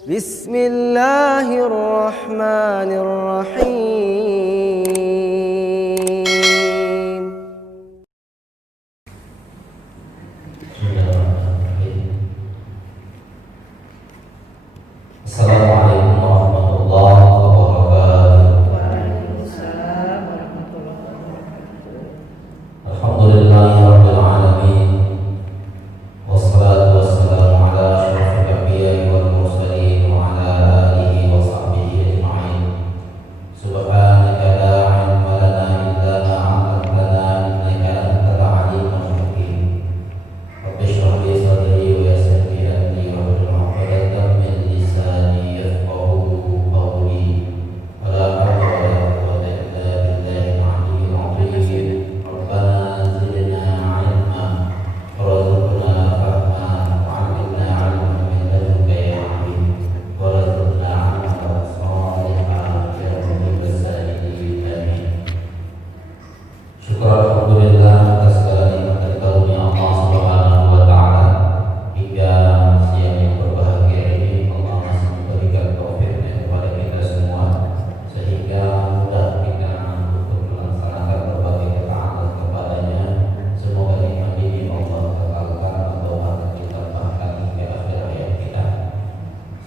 Bismillahirrahmanirrahim. Assalamualaikum warahmatullahi wabarakatuh. Waalaikumsalam warahmatullahi wabarakatuh. Alhamdulillahirabbil alamin. Wassalatu wassalamu ala asyrofil anbiya'i wal mursalin wa ala alihi wa sahbihi ajma'in. Subhanaka la ilma lana illa ma 'allamtana innaka antal alimul hakim. Rabbi shrah li sadri wa yassir li amri wahlul 'uqdatam min lisani yafqahu qawli. Wala hawla wala quwwata illa billahil 'aliyyil 'azim. Rabbana zidna 'ilma warzuqna fahma wa'allimna 'ilman min ladunka ya 'alim warzuqna 'amalan shalihan ya rabbal alamin. Amin. Syukur alhamdulillah atas segala nikmat dan karunia Allah Subhanahu wa taala hingga siang yang berbahagia ini Allah masih memberikan taufiknya kepada kita semua sehingga mudah kita untuk melaksanakan berbagai ketaatan kepadanya. Semoga nikmat ini Allah kekalkan atau akan kita bahkan hingga akhir hayat kita.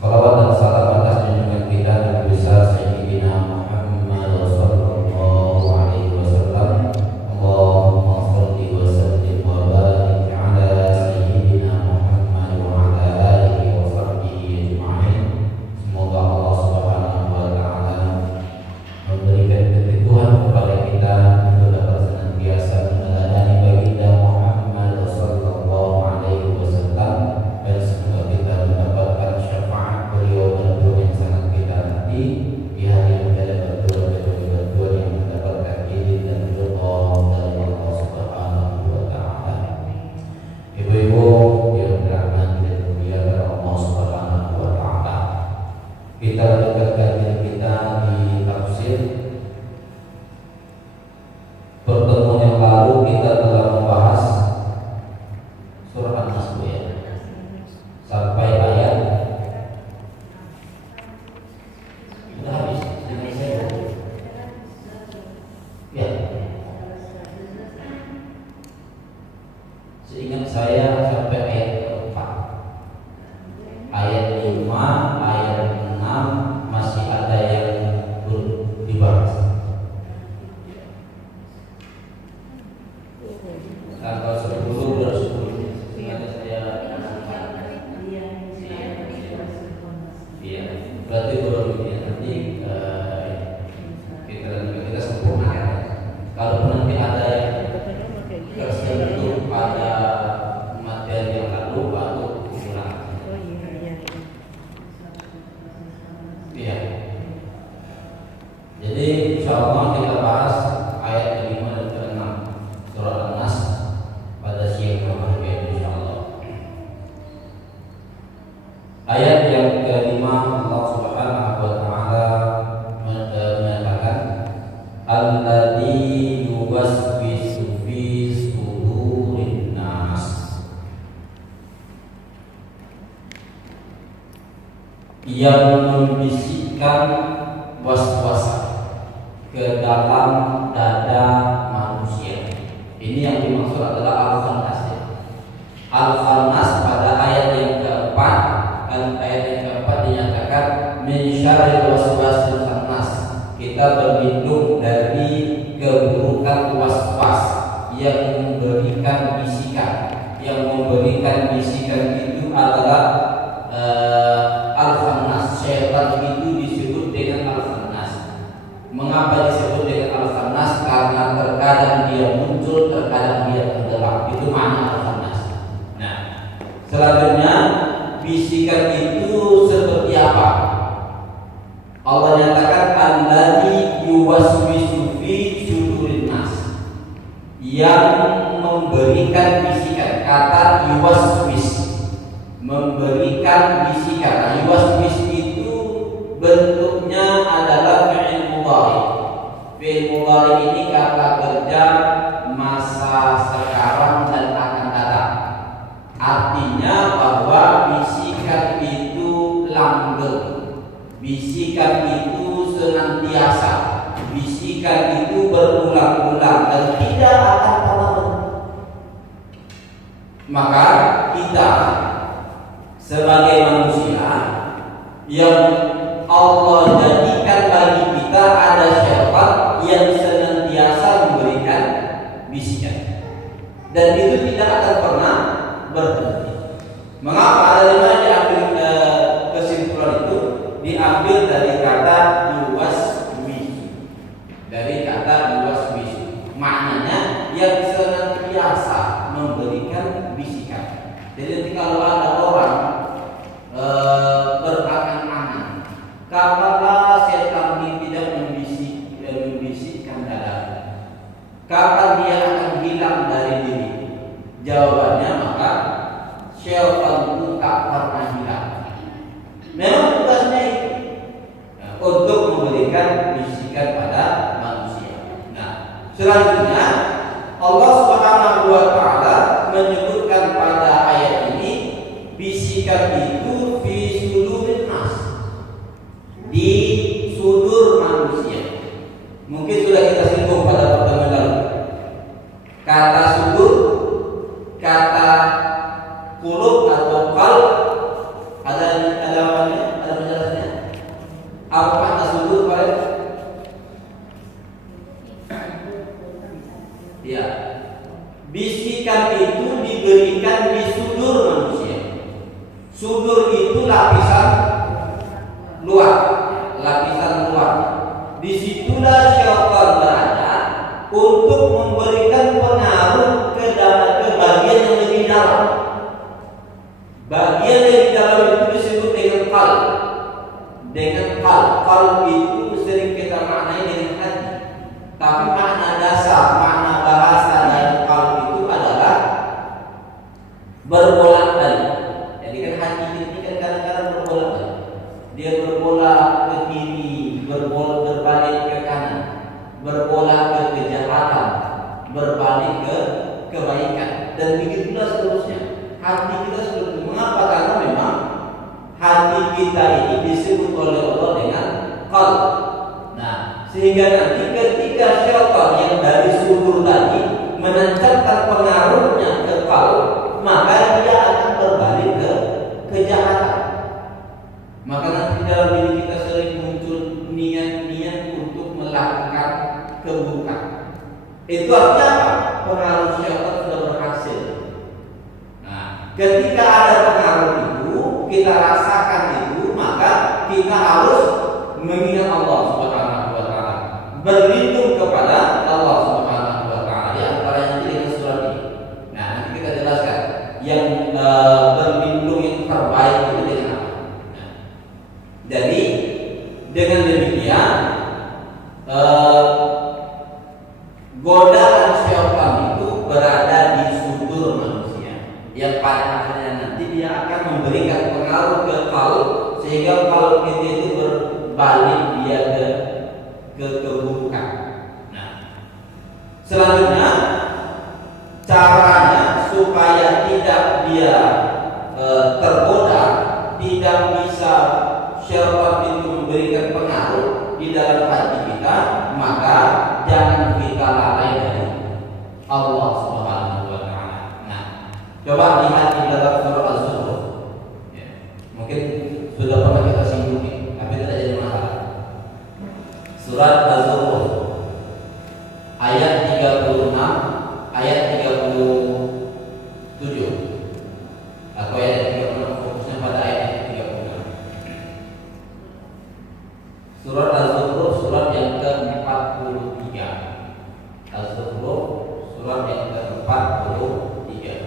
Salawat dan salam atas junjungan kita Nabi besar Sayyidina Muhammad sallallahu alaihi wasallam. Allahumma shalli wa sallim wa barik ala Sayyidina Muhammad wa ala alihi wa sahbihi ajma'in. Semoga Allah Subhanahu wa taala memberikan keteguhan kepada kita untuk dapat senantiasa meneladani baginda Muhammad sallallahu alaihi wasallam, dan semoga kita mendapatkan syafaat beliau dan doa yang sangat kita nanti di hari mendapat doa yang mendapatkan izin dan ridha dari Allah Subhanahu wa taala. Ibu-ibu yang dirahmati dan dimuliakan Allah Subhanahu wa taala, kita dekatkan diri kita di tafsir. Pertemuan yang lalu kita telah membahas surah An-Nas ya, sampai ayat sudah habis. Ya, seingat saya sampai ayat keempat. Ayat 5, ayat 6 masih ada yang belum dibahas. Tanggal 10 dan 10 seingat saya. Iya, berarti belum ini nanti kita sempurnakan. Kalau nanti ada yang tersentuh pada materi yang lalu atau ulang. Iya. Jadi insyaallah kita bahas ayat ke-5 dan ke-6 surah An-Nas pada siang hari ini insyaallah. Ayat yang ke-5 Allah Subhanahu wa taala menyatakan alladzi yuwaswisu fi sudurin nas, yang membisikkan was-was ke dalam dada manusia. Ini yang dimaksud adalah al-khannas. Al-khannas pada ayat yang keempat, ayat yang keempat dinyatakan min syarril waswasil khannas. Kita berlindung dari keburukan was-was yang memberikan bisikan. Yang memberikan bisikan itu adalah al-khannas. Syaitan itu disebut dengan al-khannas. Mengapa disebut dengan al-khannas? Karena terkadang dia muncul, terkadang dia tenggelam. Itu makna al-khannas. Nah, selanjutnya bisikan itu seperti apa? Allah nyatakan alladzi yuwaswisu fi sudurin nas, yang memberikan bisikan. Kata yuwaswis, memberikan bisikan. Nah, yuwaswis itu bentuknya adalah fi'il mudhari. Fi'il mudhari ini kata kerja masa sekarang dan akan datang. Artinya bahwa bisikan itu langgeng. senantiasa, bisikan itu berulang-ulang dan tidak akan pernah berhenti. Maka kita sebagai manusia yang Allah jadikan bagi kita ada syaitan yang senantiasa memberikan bisikan, dan itu tidak akan pernah berhenti. Mengapa? Ada lima diambil kesimpulan itu diambil dari kata yuwaswisu. Dari kata yuwaswisu, maknanya yang senantiasa memberikan bisikan. Jadi kalau ada orang berangan-angan, kapanlah setan ini tidak membisikkan dadamu? Kapan dia akan hilang dari diri? Jawabannya, maka syaitan itu tak pernah hilang. Memang tugasnya itu untuk memberikan bisikan pada manusia. Nah, selanjutnya Allah Subhanahu wa taala menyebutkan pada ayat ini bisikan itu fi sudurin nas, di sudur manusia. Mungkin sudah kita singgung pada pertemuan lalu. Kata sudur, kata qulub atau qalb, ada penjelasannya. Apa makna sudur pada? Ya, bisikan itu diberikan di sudur manusia. Sudur itu lapisan luar, lapisan luar. Disitulah syaitan berada untuk memberikan pengaruh ke bagian yang lebih dalam. Bagian yang lebih dalam itu disebut dengan qalb. Dengan qalb, qalb itu sering kita maknai dengan hati. Tapi makna dasar, makna bahasa dari qalb itu adalah berbolak-balik. Jadi kan hati ini kan kadang-kadang berbolak-balik. Dia berbolak ke kiri, berbalik ke kanan, berbolak ke kejahatan, berbalik ke kebaikan, dan begitulah seterusnya. Hati kita seperti mengapa? Karena memang hati kita ini disebut oleh Allah dengan qalb. Nah, sehingga nanti ketika syaitan yang dari sudur tadi menancapkan pengaruhnya ke qalb, maka dia akan berbalik ke kejahatan. Maka nanti dalam diri kita sering muncul niat-niat untuk melakukan keburukan. Itu artinya apa? Pengaruh syaitan sudah berhasil. Nah, ketika ada pengaruh itu, kita rasakan itu, maka kita harus mengingat Allah Subhanahu wa taala, berlindung kepada Allah Subhanahu wa taala. Di antaranya dengan surat ini. Nah, nanti kita jelaskan yang berlindung yang terbaik itu dengan apa. Nah, jadi dengan demikian godaan syaitan itu berada di sudur manusia, yang pada akhirnya nanti dia akan memberikan pengaruh ke qalb, sehingga qalb kita itu berbalik dia ke keburukan. Nah, selanjutnya caranya supaya tidak dia tergoda, tidak bisa syaitan itu memberikan pengaruh di dalam hati kita, maka jangan kita lalai dari Allah Subhanahu wa taala. Nah, coba lihat di dalam surah Az-Zukhruf. Ya, mungkin sudah pernah kita singgung, tapi tidak jadi masalah. Surat Az-Zukhruf ayat 36, ayat 37. Atau ayat 36, fokusnya pada ayat 36. Surat Az-Zukhruf surat yang ke-43. Az-Zukhruf surat yang ke-43.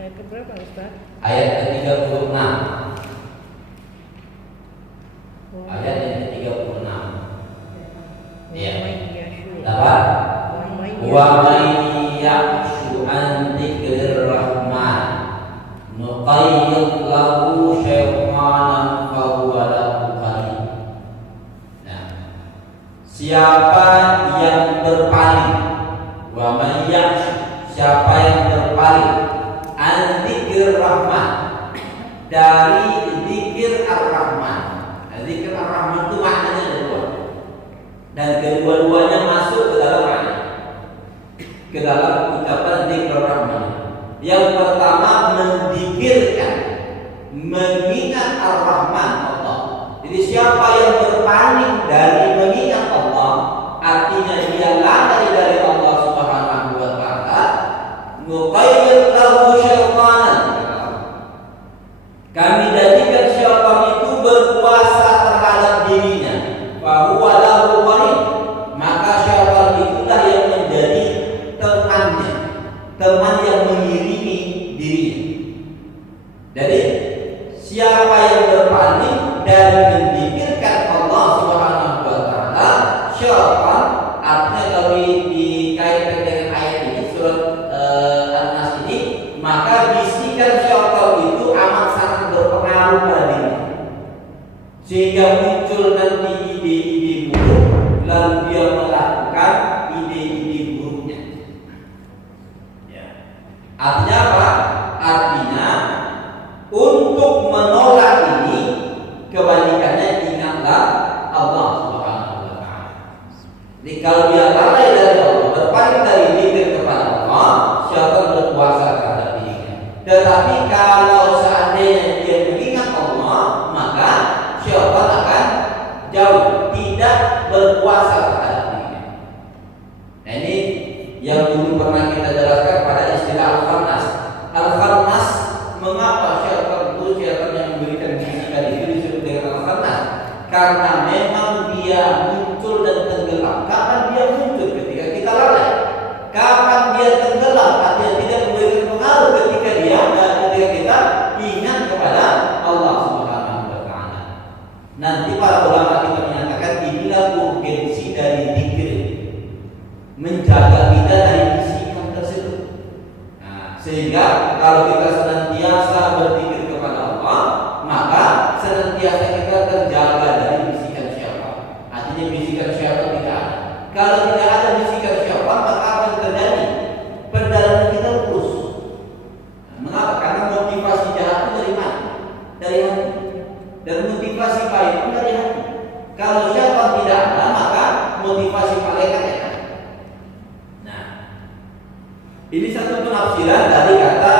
Ayat keberapa, Ustaz? Ayat ke-36. Ayat yang ke-36. Ya. Dapat. Wa may ya'shu an dzikrir rahman nuqayyid lahu syaittanan fa huwa lahu qarin. berpaling an dzikir rahman, dari zikir ar-rahman. Zikir ar-rahman itu maknanya ada dua, dan kedua-duanya masuk ke dalam makna, ke dalam ucapan zikir ar-rahman. Yang pertama menzikirkan, mengingat ar-rahman Allah. Jadi siapa yang berpaling dari mengingat Allah, artinya dia lari dari Allah Subhanahu wa taala, nuqayyid lahu syaitanan, kami jadikan syaitan itu berkuasa terhadap dirinya, fa huwa lahu qarin, maka syaitan itulah yang menjadi temannya, teman yang mengiringi dirinya. Jadi siapa yang berpaling dari menzikirkan Allah Subhanahu wa taala, syaitan, artinya kalau dikaitkan dengan ayat ini surat An-Nas ini, maka bisikan syaitan itu amat sangat berpengaruh pada diri, sehingga muncul nanti ide-ide buruk, lalu dia melakukan ide-ide buruknya. Ya. Artinya apa? Artinya untuk menolak ini, kebalikannya ingatlah Allah Subhanahu wa taala. Jadi kalau dia lalai dari Allah, berpaling dari zikir kepada Allah, syaitan berkuasa terhadap dirinya. Tetapi kalau seandainya dia mengingat Allah, maka syaitan akan jauh, tidak berkuasa terhadap dirinya. Nah, ini yang dulu pernah kita jelaskan pada istilah al-khannas. Al-khannas, mengapa syaitan yang memberikan bisikan itu disebut dengan al-khannas? Karena memang dia muncul dan tenggelam. Kapan dia muncul? Ketika kita lalai. Kapan dia tenggelam? Artinya tidak memberikan pengaruh ketika kita ingat kepada Allah Subhanahu wa taala. Nanti para ulama kita menyatakan inilah urgensi dari zikir, menjaga kita dari bisikan tersebut. Nah, sehingga kalau kita senantiasa berzikir kepada Allah, maka senantiasa kita terjaga dari bisikan syaitan. Artinya bisikan syaitan tidak ada. Kalau tidak ada bisikan syaitan, maka apa yang terjadi? Perjalanan kita lurus. Mengapa? Karena motivasi jahat itu dari mana? Dari hati. Dan motivasi baik itu dari hati. Kalau syaitan tidak ada, maka motivasi malaikat ada. Nah, ini satu penafsiran dari kata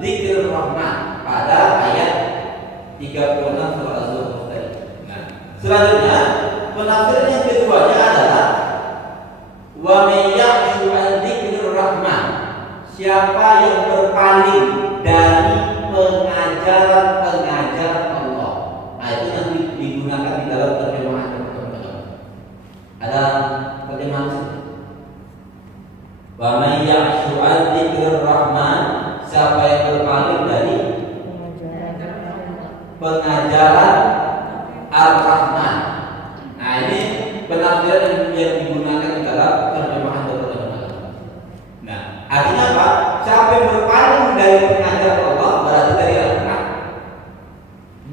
zikir rahman pada ayat 36 surah Az-Zukhruf tadi. Nah, selanjutnya penafsiran yang keduanya adalah wa may ya'shu an dzikrir rahman, siapa yang berpaling dari pengajaran-pengajaran Allah. Nah, itu yang digunakan di dalam terjemahan teman-teman. Ada terjemahan sini. Wa may ya'shu an dzikrir rahman, siapa yang berpaling dari pengajaran Ar-Rahman. Nah, ini penafsiran yang digunakan di dalam terjemahan teman-teman. Nah, artinya apa? Siapa yang berpaling dari pengajaran Allah berarti dari Al-Quran.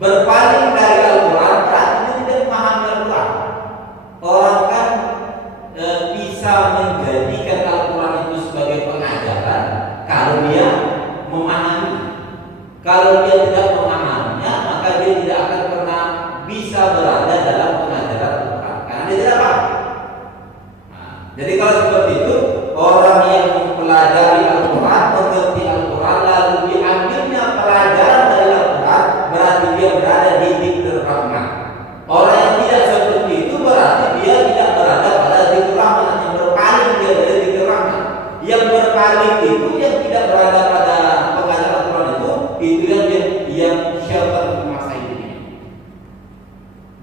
Berpaling dari Al-Quran berarti dia tidak memahami Al-Quran. Orang kan bisa menjadikan Al-Quran itu sebagai pengajaran kalau dia memahami. Kalau dia tidak memahaminya, maka dia tidak akan pernah bisa berada dalam pengajaran Al-Quran karena dia tidak paham. Nah, jadi kalau seperti itu, orang yang mempelajari Al-Quran, mengerti Al-Quran, lalu diambilnya pelajaran dari Al-Quran, berarti dia berada di zikir rahman. Orang yang tidak seperti itu berarti dia tidak berada pada zikir rahman, yang berpaling dia dari zikir rahman. Yang berpaling itu yang tidak berada pada pengajaran Al-Quran itu yang syaitan menguasai dirinya.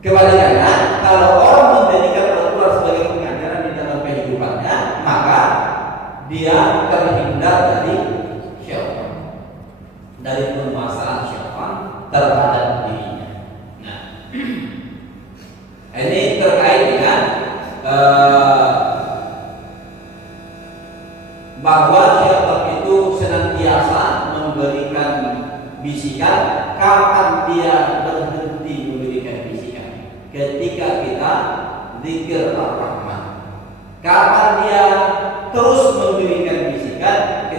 Kebalikannya, kalau orang menjadikan Al-Quran sebagai pengajaran di dalam kehidupannya, maka dia terhindar dari syaitan, dari penguasaan syaitan terhadap dirinya. Nah, ini terkait dengan bahwa syaitan itu senantiasa memberikan bisikan. Kapan dia berhenti memberikan bisikan? Ketika kita zikir Ar-Rahman. Kapan dia terus memberikan bisikan?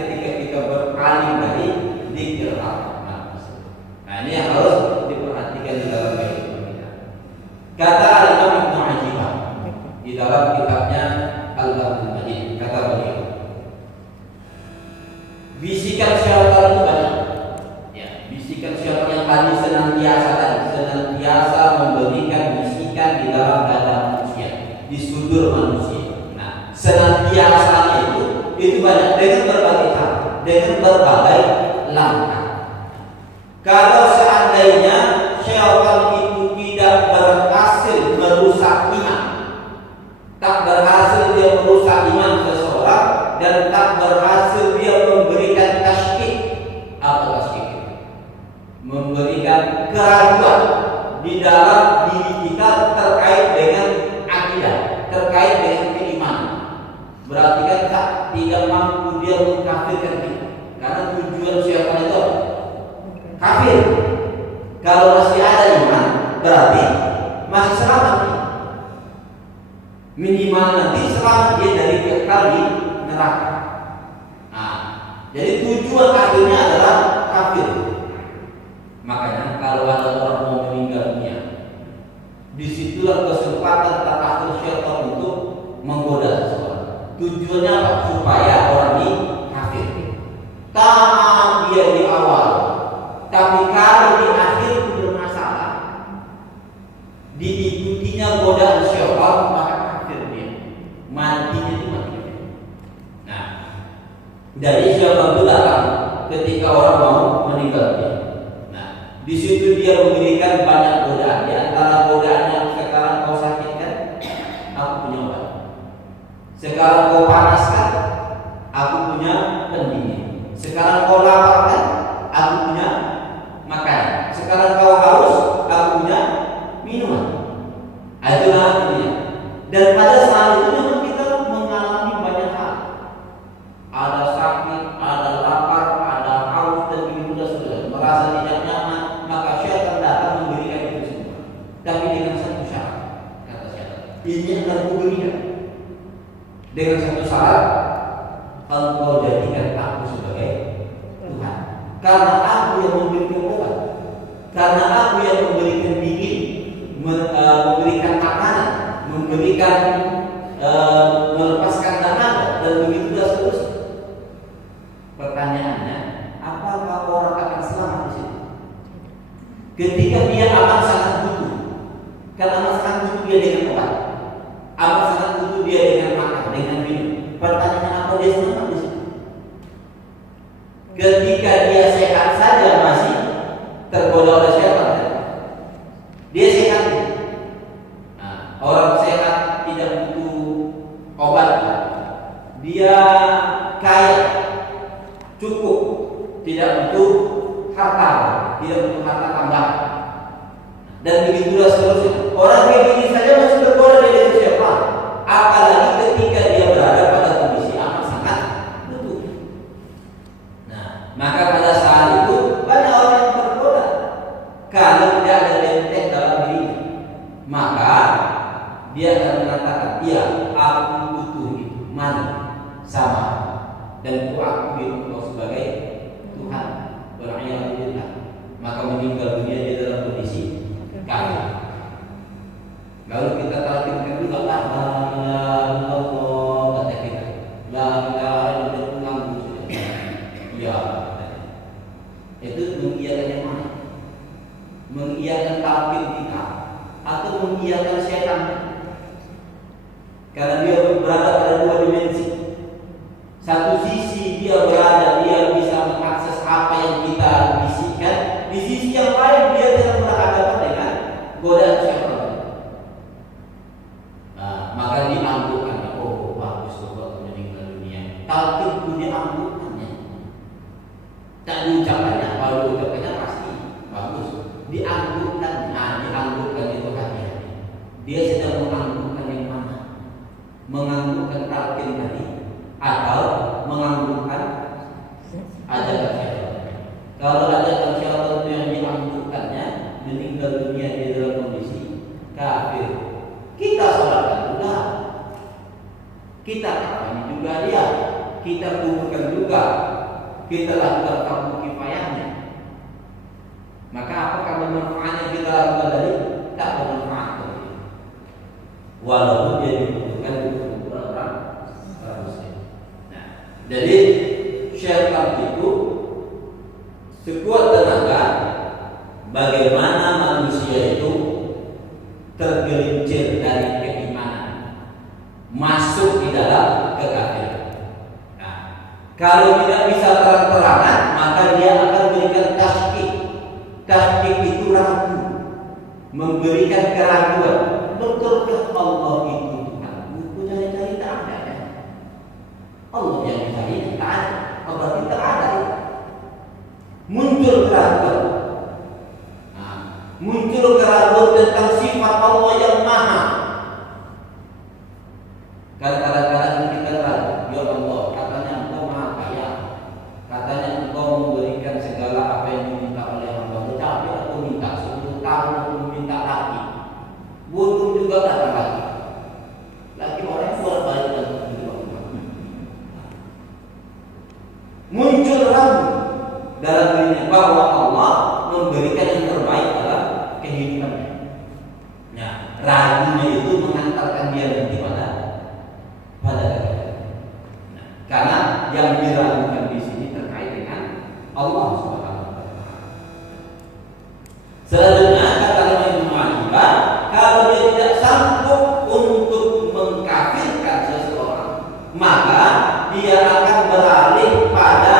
Bisikan syaitan itu banyak. Ya, bisikan syaitan yang tadi senantiasa memberikan bisikan di dalam dada manusia, di sudut manusia. Nah, senantiasanya itu banyak dengan berbagai hal, dengan berbagai langkah. Kalau seandainya syaitan itu tidak berhasil merusak iman, tak berhasil dia merusak iman seseorang, dan tak berhasil dia memberikan tasykik, apa tasykik? Memberikan keraguan di dalam diri kita terkait dengan akidah, terkait dengan keimanan. Berarti kan tidak mampu dia mengkafirkan kita, karena tujuan syaitan itu kafir. Kalau masih ada iman, berarti masih selamat. Minimal nanti selamat dia dari kekal di neraka. Nah, jadi tujuan akhirnya adalah kafir. Makanya kalau ada orang mau meninggal dunia, disitulah kesempatan terakhir syaitan untuk menggoda seseorang. Tujuannya apa? Supaya orang ini kafir. Tamat dia di awal, tapi kalau di akhir bermasalah, diikutinya godaan syaitan, maka kafir dia. Matinya itu mati. Nah, dari syaitan itu datang ketika orang mau meninggal dunia. Nah, di situ dia memberikan banyak godaan. Di antara godaan yang sekarang kau sakitkan, aku punya obat. Sekarang kau panaskan, aku punya pendingin. Sekarang kau laparkan, aku punya makanan. Sekarang kau haus, aku punya minuman. Itulah ini. Dan pada saat itu memang kita mengalami banyak hal. Ada sakit, ada lapar, ada haus, dan begitu saja. Merasa tidak nyaman, maka syaitan datang memberikan itu semua. Tapi dengan satu syarat, kata syaitan, ini akan kuberikan. Dengan satu syarat, engkau jadikan aku sebagai Tuhan. Karena aku yang memberikan obat, karena aku yang memberikan dingin, memberikan makanan, memberikan melepaskan tenaga, dan begitu seterusnya. Pertanyaannya, apakah orang akan selamat di situ? Ketika dia amat sangat butuh, karena amat sangat butuh dia dengan obat, amat sangat butuh dia dengan makan, dengan minum. Pertanyaannya, apa dia selamat di situ? Ketika dia sehat saja masih tergoda oleh syaitan. Dia sehat. Nah, orang sehat tidak butuh obat. Dia kaya, cukup, tidak butuh harta, tidak butuh harta tambahan. Dan begitulah seterusnya. Orang kayak gini saja masih tergoda dengan syaitan. Apalagi ketika dia berada pada kondisi amat sangat butuh. Nah, maka pada saat itu banyak orang yang tergoda. Kalau tidak ada benteng dalam dirinya, maka dia akan mengatakan, iya, aku butuh itu, mana, sama, dan aku hidup kau sebagai Tuhan. Alhamdulillah. Maka meninggal dunia dia dalam kondisi kafir. Lalu kita talkinkan juga, la ilaha illallah, kata kita, la ilaha illallah, ya. Itu mengiyakan yang mana? Mengiyakan talqin kita atau mengiyakan syaitan? Karena dia berada pada dua dimensi. Satu sisi dia berada, dia bisa mengakses apa yang kita bisikkan. Di sisi yang lain dia tidak berhadapan dengan godaan syaitan. Nah, maka dianggurkan, oh bagus buat meninggal dunia. Talqin itu dianggurkannya. Tak diucapkannya, kalau diucapkannya pasti bagus. Dianggurkan, dianggurkan itu hati-hati. Dia sedang menganggurkan yang mana? Menganggurkan talqin tadi atau menganggurkan ajaran syaitan? Kalau ajaran syaitan itu yang dianggurkannya, meninggal dunia di dalam kondisi kafir, kita sholatkan juga, kita kafani juga dia, kita kuburkan juga, kita lakukan fardu kifayahnya. Maka apakah bermanfaat yang kita lakukan tadi? Tak bermanfaat. Walaupun dia dibutuhkan untuk orang muslim. Nah, jadi syaitan syaitan itu sekuat tenaga, bagaimana manusia itu tergelincir dari keimanan, masuk di dalam kekafiran. Nah, kalau tidak bisa terang-terangan, maka dia akan berikan tasdik. Tasdik itu ragu, memberikan keraguan. Betulkah Allah itu Tuhan? Aku cari-cari tak ada ya. Allah yang dicari tak ada. Berarti tak ada. Muncul keraguan. Nah, muncul keraguan tentang sifat Allah yang maha. Kadang-kadang kita ragu, ya Allah, katanya Engkau maha kaya, katanya Engkau memberikan segala apa yang diminta oleh hamba. Tetapi aku minta 10 tahun, aku minta lagi. Butuh juga datang lagi. Lagi orang yang bolak-balik dan muncul ragu dalam dirinya bahwa Allah memberikan yang terbaik dalam kehidupannya. Nah, ragunya itu mengantarkan dia nanti pada kegagalan. Nah, karena yang diragukan di sini terkait dengan Allah Subhanahu wa taala. Selanjutnya kata Imam Ma'rifah, kalau dia tidak sanggup untuk mengkafirkan seseorang, maka dia akan beralih pada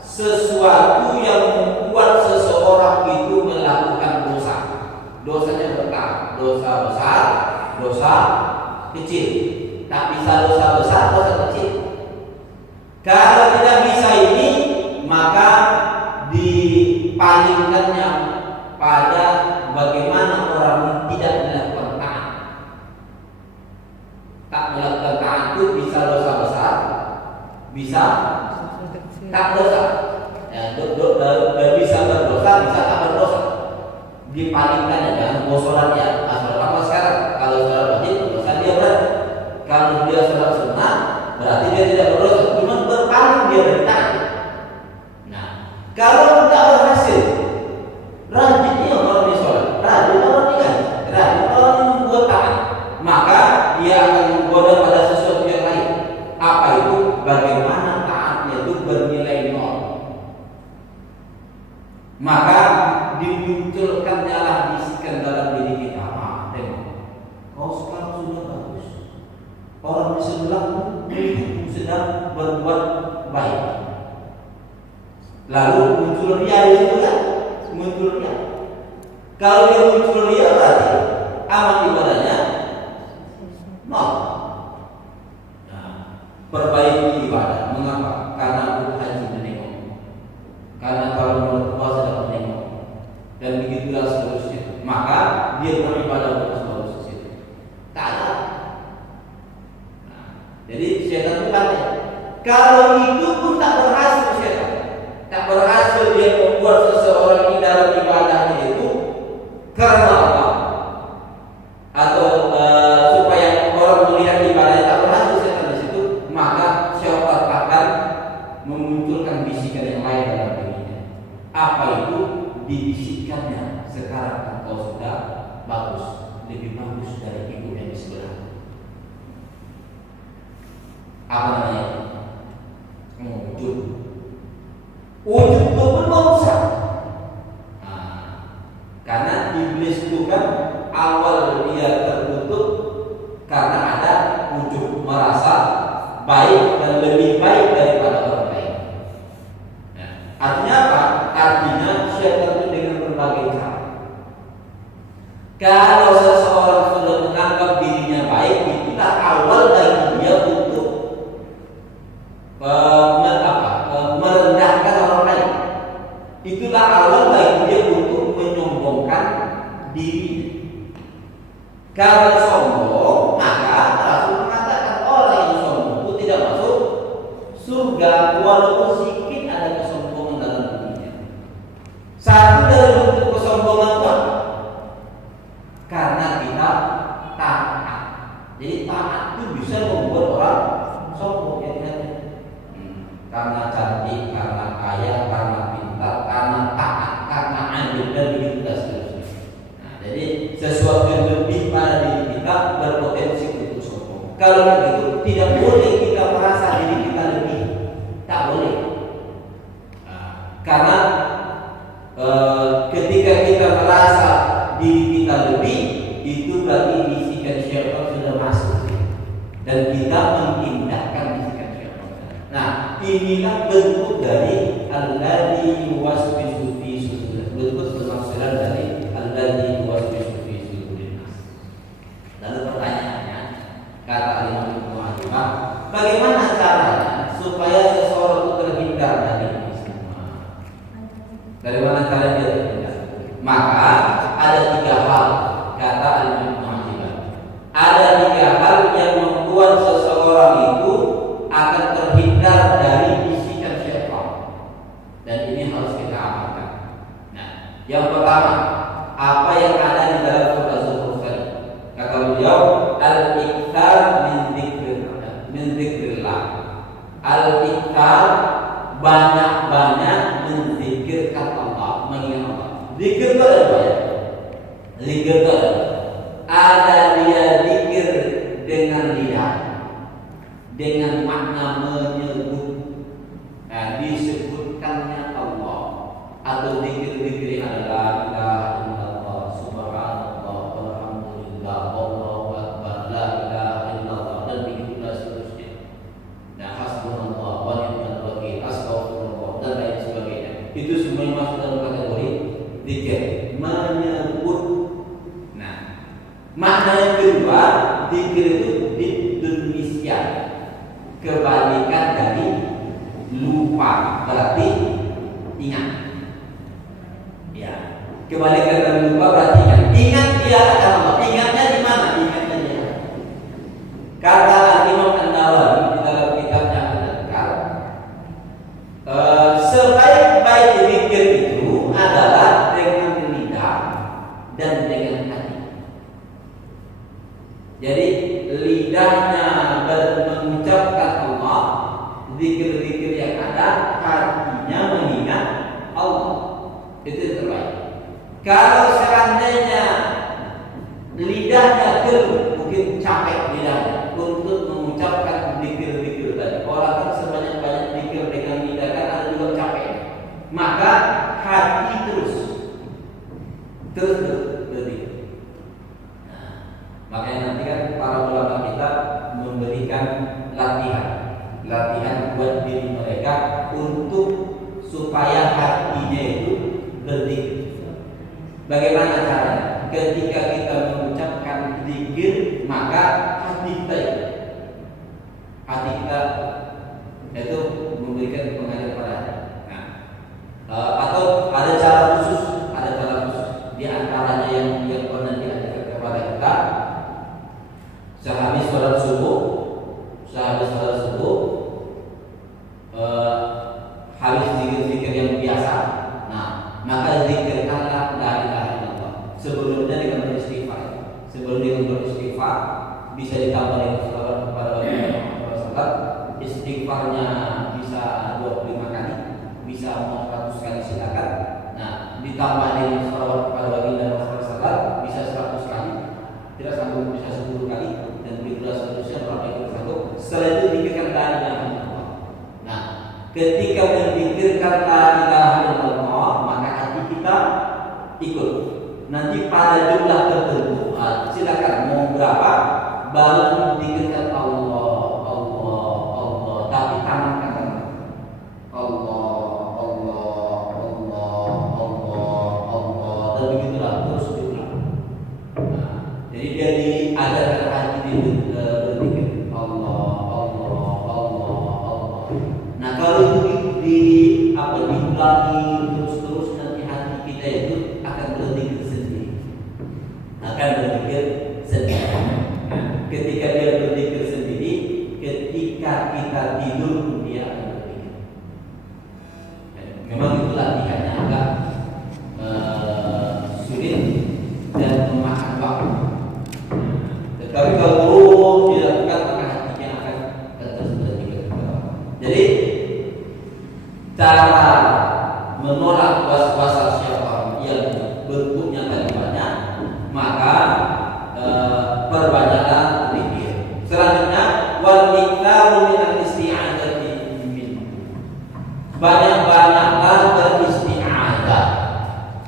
sesuatu yang membuat seseorang itu melakukan dosa. Dosanya bertahap, dosa besar, dosa kecil. Tak bisa dosa besar, dosa kecil. Kalau tidak bisa ini, maka dipalingkannya pada bagaimana orang tidak melakukan taat. Tak melakukan taat itu bisa dosa besar, bisa tak dosa. Ya, bisa berdosa, bisa tak berdosa. Dipalingkan ya, jangan mau sholat ya. Sholat apa sekarang? Kalau sholat wajib, dosa dia berat. Kalau dia sholat sunnah, berarti dia tidak berdosa. Cuma berpaling dia dari taat. Nah, kalau tidak berhasil, rajinnya orang di sholat, rajin orang di ngaji, rajin orang yang membuat taat, maka dia akan menggoda pada sesuatu yang lain. Apa itu? Bagaimana taatnya itu bernilai nol. Maka dimunculkannya lah bisikan dalam diri kita. Tengok, kau sekarang sudah bagus. Orang di sebelahmu sedang berbuat baik. Lalu muncul ria di situ kan? Muncul ria. Kalau dia muncul ria berarti amal ibadahnya nol. Nah, perbaiki ibadah. Mengapa? Karena aku haji menengok. Karena kalau menurut Allah sedang menengok. Dan begitulah seterusnya. Maka dia beribadah untuk Allah seterusnya. Tak ada. Nah, jadi syaitan itu pandai. Kalau itu pun tak berhasil syaitan. Tak berhasil dia membuat seseorang ini dalam ibadahnya itu karena apa? Atau supaya orang melihat ibadahnya tak berhasil syaitan di situ, maka syaitan akan memunculkan bisikan yang lain dalam dirinya. Apa itu? Dibisikkannya, sekarang engkau sudah bagus, lebih bagus dari ibu yang di sebelah. Apa namanya? Wujud. Wujud itu pun merusak. Nah, karena iblis itu kan awal dia tertutup karena ada wujud, merasa baik dan lebih baik daripada orang lain. Nah, artinya apa? Artinya syaitan itu dengan berbagai cara. Kalau seseorang sudah menganggap dirinya baik, itulah awal bagi dia untuk merendahkan orang lain. Itulah awal bagi dia untuk menyombongkan diri. Kalau sombong, maka Rasul mengatakan orang yang sombong itu tidak masuk surga walaupun sedikit ada kesombongan dalam dirinya. Satu dari bentuk kesombongan itu karena kita taat. Jadi taat itu bisa membuat orang sombong. Karena cantik, karena kaya, karena pintar, karena taat, karena adil dan begitu seterusnya. Nah, jadi sesuatu yang lebih pada diri kita berpotensi untuk sombong. Kalau begitu tidak boleh kita merasa diri kita lebih, tak boleh. Karena ketika kita merasa diri kita lebih, itu berarti bisikan syaitan sudah masuk dan kita mengindahkan bisikan syaitan. Nah, inilah bentuk dari alladzi yuwaswisu fi sudur. Bentuk penafsiran dari alladzi yuwaswisu fi sudurin nas. Lalu pertanyaannya, kata Imam Ibnu Hazm, bagaimana caranya supaya seseorang itu terhindar dari ini semua? Bagaimana cara dia terhindar? Maka ada 3 hal, kata Imam Ibnu Hazm. Ada 3 hal yang membuat seseorang itu akan terhindar dari bisikan syaitan. Dan ini harus kita amalkan. Nah, yang pertama, apa yang ada di dalam surah Zukhruf tadi? Kata beliau, al-iktsar min dzikrillah. Al-iktsar, banyak-banyak menzikirkan Allah, mengingat Allah. Zikir itu ada 2 ya. Zikir itu ada dia zikir dengan lidah, dengan makna menyebut, disebutkannya Allah, atau zikir-zikir yang adalah la ilaha illallah, subhanallah, walhamdulillah, wallahu akbar, la ilaha illallah, dan begitulah seterusnya. Nah, hasbunallah wa ni'mal wakil, astaghfirullah, dan lain sebagainya. Itu semuanya masuk dalam kategori zikir, menyebut. Nah, makna yang kedua, zikir itu Indonesia, kebalikan dari lupa, berarti ingat. Ya, kebalikan dari lupa berarti ingat. Ingat dia akan Allah. Ingatnya di mana? Ingatnya dia. Kata Imam An-Nawawi di dalam kitabnya Al-Adhkar, sebaik-baik zikir itu adalah dengan lidah dan dengan hati. Jadi lidahnya mengucapkan Allah, zikir-zikir yang ada, hatinya mengingat Allah. Itu yang terbaik. Kalau seandainya lidahnya keluh, mungkin capek lidahnya untuk mengucapkan zikir-zikir tadi. Orang kan sebanyak-banyak zikir dengan lidah kan ada juga capek. Maka hati terus berzikir. Nah, makanya nanti kan para ulama kita memberikan latihan buat diri mereka untuk supaya hatinya itu berzikir. Bagaimana caranya? Ketika kita mengucapkan zikir, maka hati kita itu memberikan pengajaran pada hati. Nah, atau ada cara khusus, di antaranya yang pernah diajarkan kepada kita. Sehabis sholat subuh, habis zikir-zikir yang biasa, nah maka zikirkanlah la ilaha illallah. Sebelumnya dengan beristighfar. Sebelum dengan beristighfar bisa ditambah dengan salawat kepada Rasulullah SAW. Istighfarnya bisa 25 kali, bisa 400 kali silakan. Nah, ditambah dengan salawat kepada Rasulullah SAW bisa 100 kali, tidak sanggup bisa 10 kali, dan begitulah seterusnya berapa itu sanggup. Setelah itu zikirkan la ilaha illallah. Nah, ketika menzikirkan la ilaha illallah, maka hati kita ikut. Nanti pada jumlah tertentu, silakan mau berapa, baru menzikirkan Allah, tapi tangan kanan Allah, dan begitulah terus diulang. Nah, jadi dia diajarkan hati berzikir Allah. Nah, kalau itu diulangi terus nanti hati kita itu akan berzikir sendiri. Nah, ketika dia berzikir sendiri, ketika kita tidur dia akan berzikir. Memang itu latihannya agak sulit dan memakan waktu. Tetapi kalau terus dilakukan, maka hatinya akan terus berzikir. Jadi cara menolak was-was syaitan yang bentuknya tadi banyak, maka perbanyaklah zikir. Selanjutnya wal iktsaru min al-isti'adzati min. Banyak-banyaklah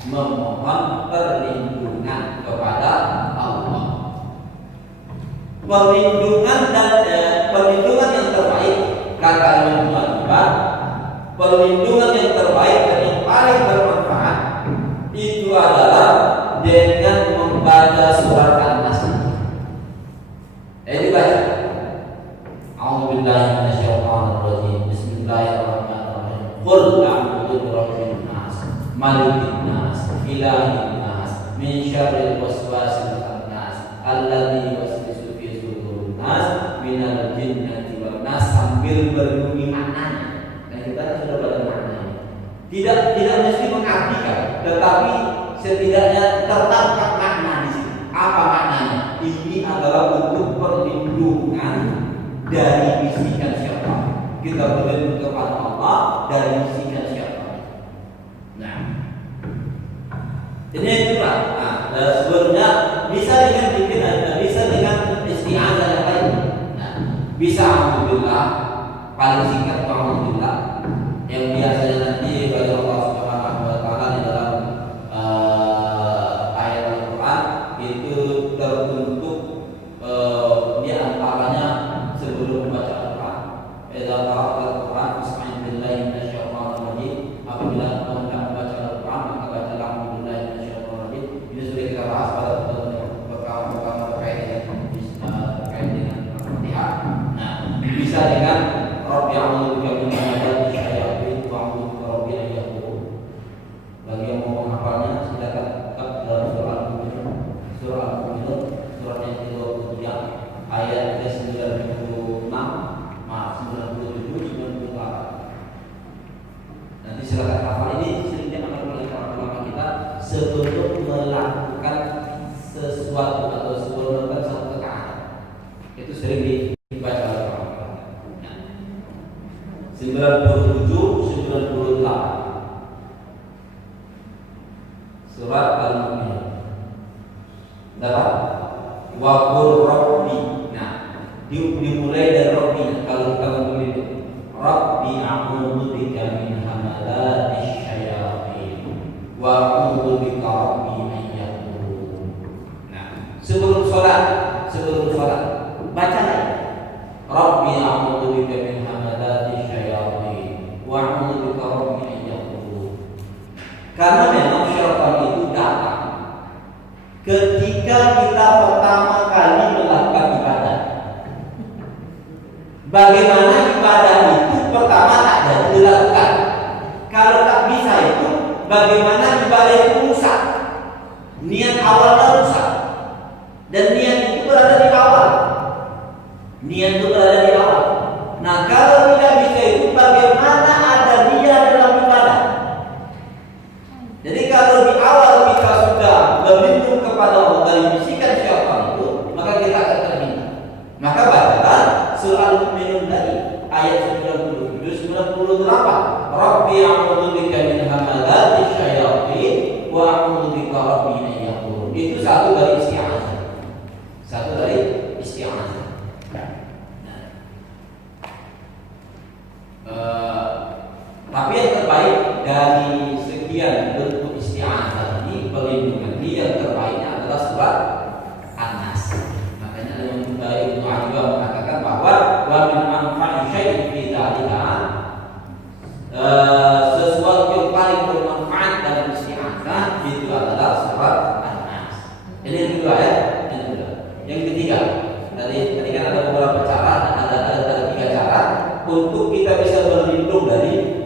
memohon perlindungan kepada Allah. Perlindungan perlindungan yang terbaik kata Imam Al-Ghazali, perlindungan yang terbaik dan yang paling bermanfaat itu adalah dengan membaca surat An-Nas. Dibaca. A'udzubillahi minasyaitonir rajim. Bismillahirrahmanirrahim. Qul a'udzu birabbin nas, malikin nas, ilahin nas, min syarril waswasil khannas, alladzi yuwaswisu fi sudurin nas, minal jinnati wan nas, sambil berbunyi maknanya. Dan kita sudah pada maknanya. Tidak mesti mengartikan, tetapi setidaknya tertangkap makna di sini. Apa maknanya? Ini adalah untuk perlindungan dari bisikan syaitan. Kita berlindung kepada Allah dari bisikan syaitan. Nah, ini juga. Nah, sebelumnya bisa dengan isti'adzah yang lain. Nah, bisa alhamdulillah paling singkat alhamdulillah yang biasanya nanti bagi Allah Subhanahu wa taala di dalam ayat Al-Qur'an itu terbentuk di antaranya sebelum membaca Al-Qur'an. Idza qara'ta Al-Qur'an fasta'in billahi minasyaitonir rajim. Apabila hendak membaca Al-Qur'an maka bacalah alhamdulillahi minasyaitonir rajim. Ini sudah kita bahas pada pertemuan terkait dengan Al-Fatihah. Nah, bisa dengan Rabbi a'udzu bika min hamazatis syayatin wa a'udzu bika rabbi an yahdurun. Bagi yang mau menghafalnya silakan tetap dalam surah Al-Mu'minun, surat yang ke-23 ayat ke-96, 97, 98. Nanti silakan hafal. Ini sering diamalkan oleh para ulama kita sebelum melakukan sesuatu atau sebelum melakukan satu perkara. Itu sering dibaca oleh para ulama. 97, 98 surat Al-Mu'minun. Dapat? Wa qur rabbi. Nah, dimulai dari Rabbi. Kalau kita itu Rabbi a'udzu bika min hamalatis syayatin wa a'udzu bika rabbi an yahdurun. Nah, sebelum sholat baca Rabbi a'udzu bika min hamalatis syayatin wa a'udzu bika rabbi an yahdurun. Karena memang syaitan itu datang ketika kita pertama kali melakukan ibadah. Bagaimana ibadah itu pertama tak ada dilakukan. Kalau tak bisa itu, bagaimana ibadah itu rusak? Niat awalnya rusak. Dan niat itu berada di awal. Nah, kalau tidak bisa itu, bagaimana ada dia dalam ibadah? Jadi kalau di awal kita sudah berlindung kepada Allah dari bisikan syaitan itu, maka kita akan terhindar. Maka bacalah surah Al-Mu'minun tadi ayat 97, 98. Rabbi a'udzu bika min hamalatis syayatin wa a'udzu bika rabbi an yahdurun. Itu satu dari isti'adzah. Tapi yang terbaik dari sekian bentuk isti'adzah ini, perlindungan ini yang terbaiknya adalah surat An-Nas. Makanya Ibnu Ajwa mengatakan bahwa wa min anfa'i syai'in fi dzalika, sesuatu yang paling bermanfaat dalam isti'adzah itu adalah surat An-Nas. Ini yang kedua ya. Yang ketiga, tadi kan ada beberapa cara, ada 3 cara untuk kita bisa berlindung dari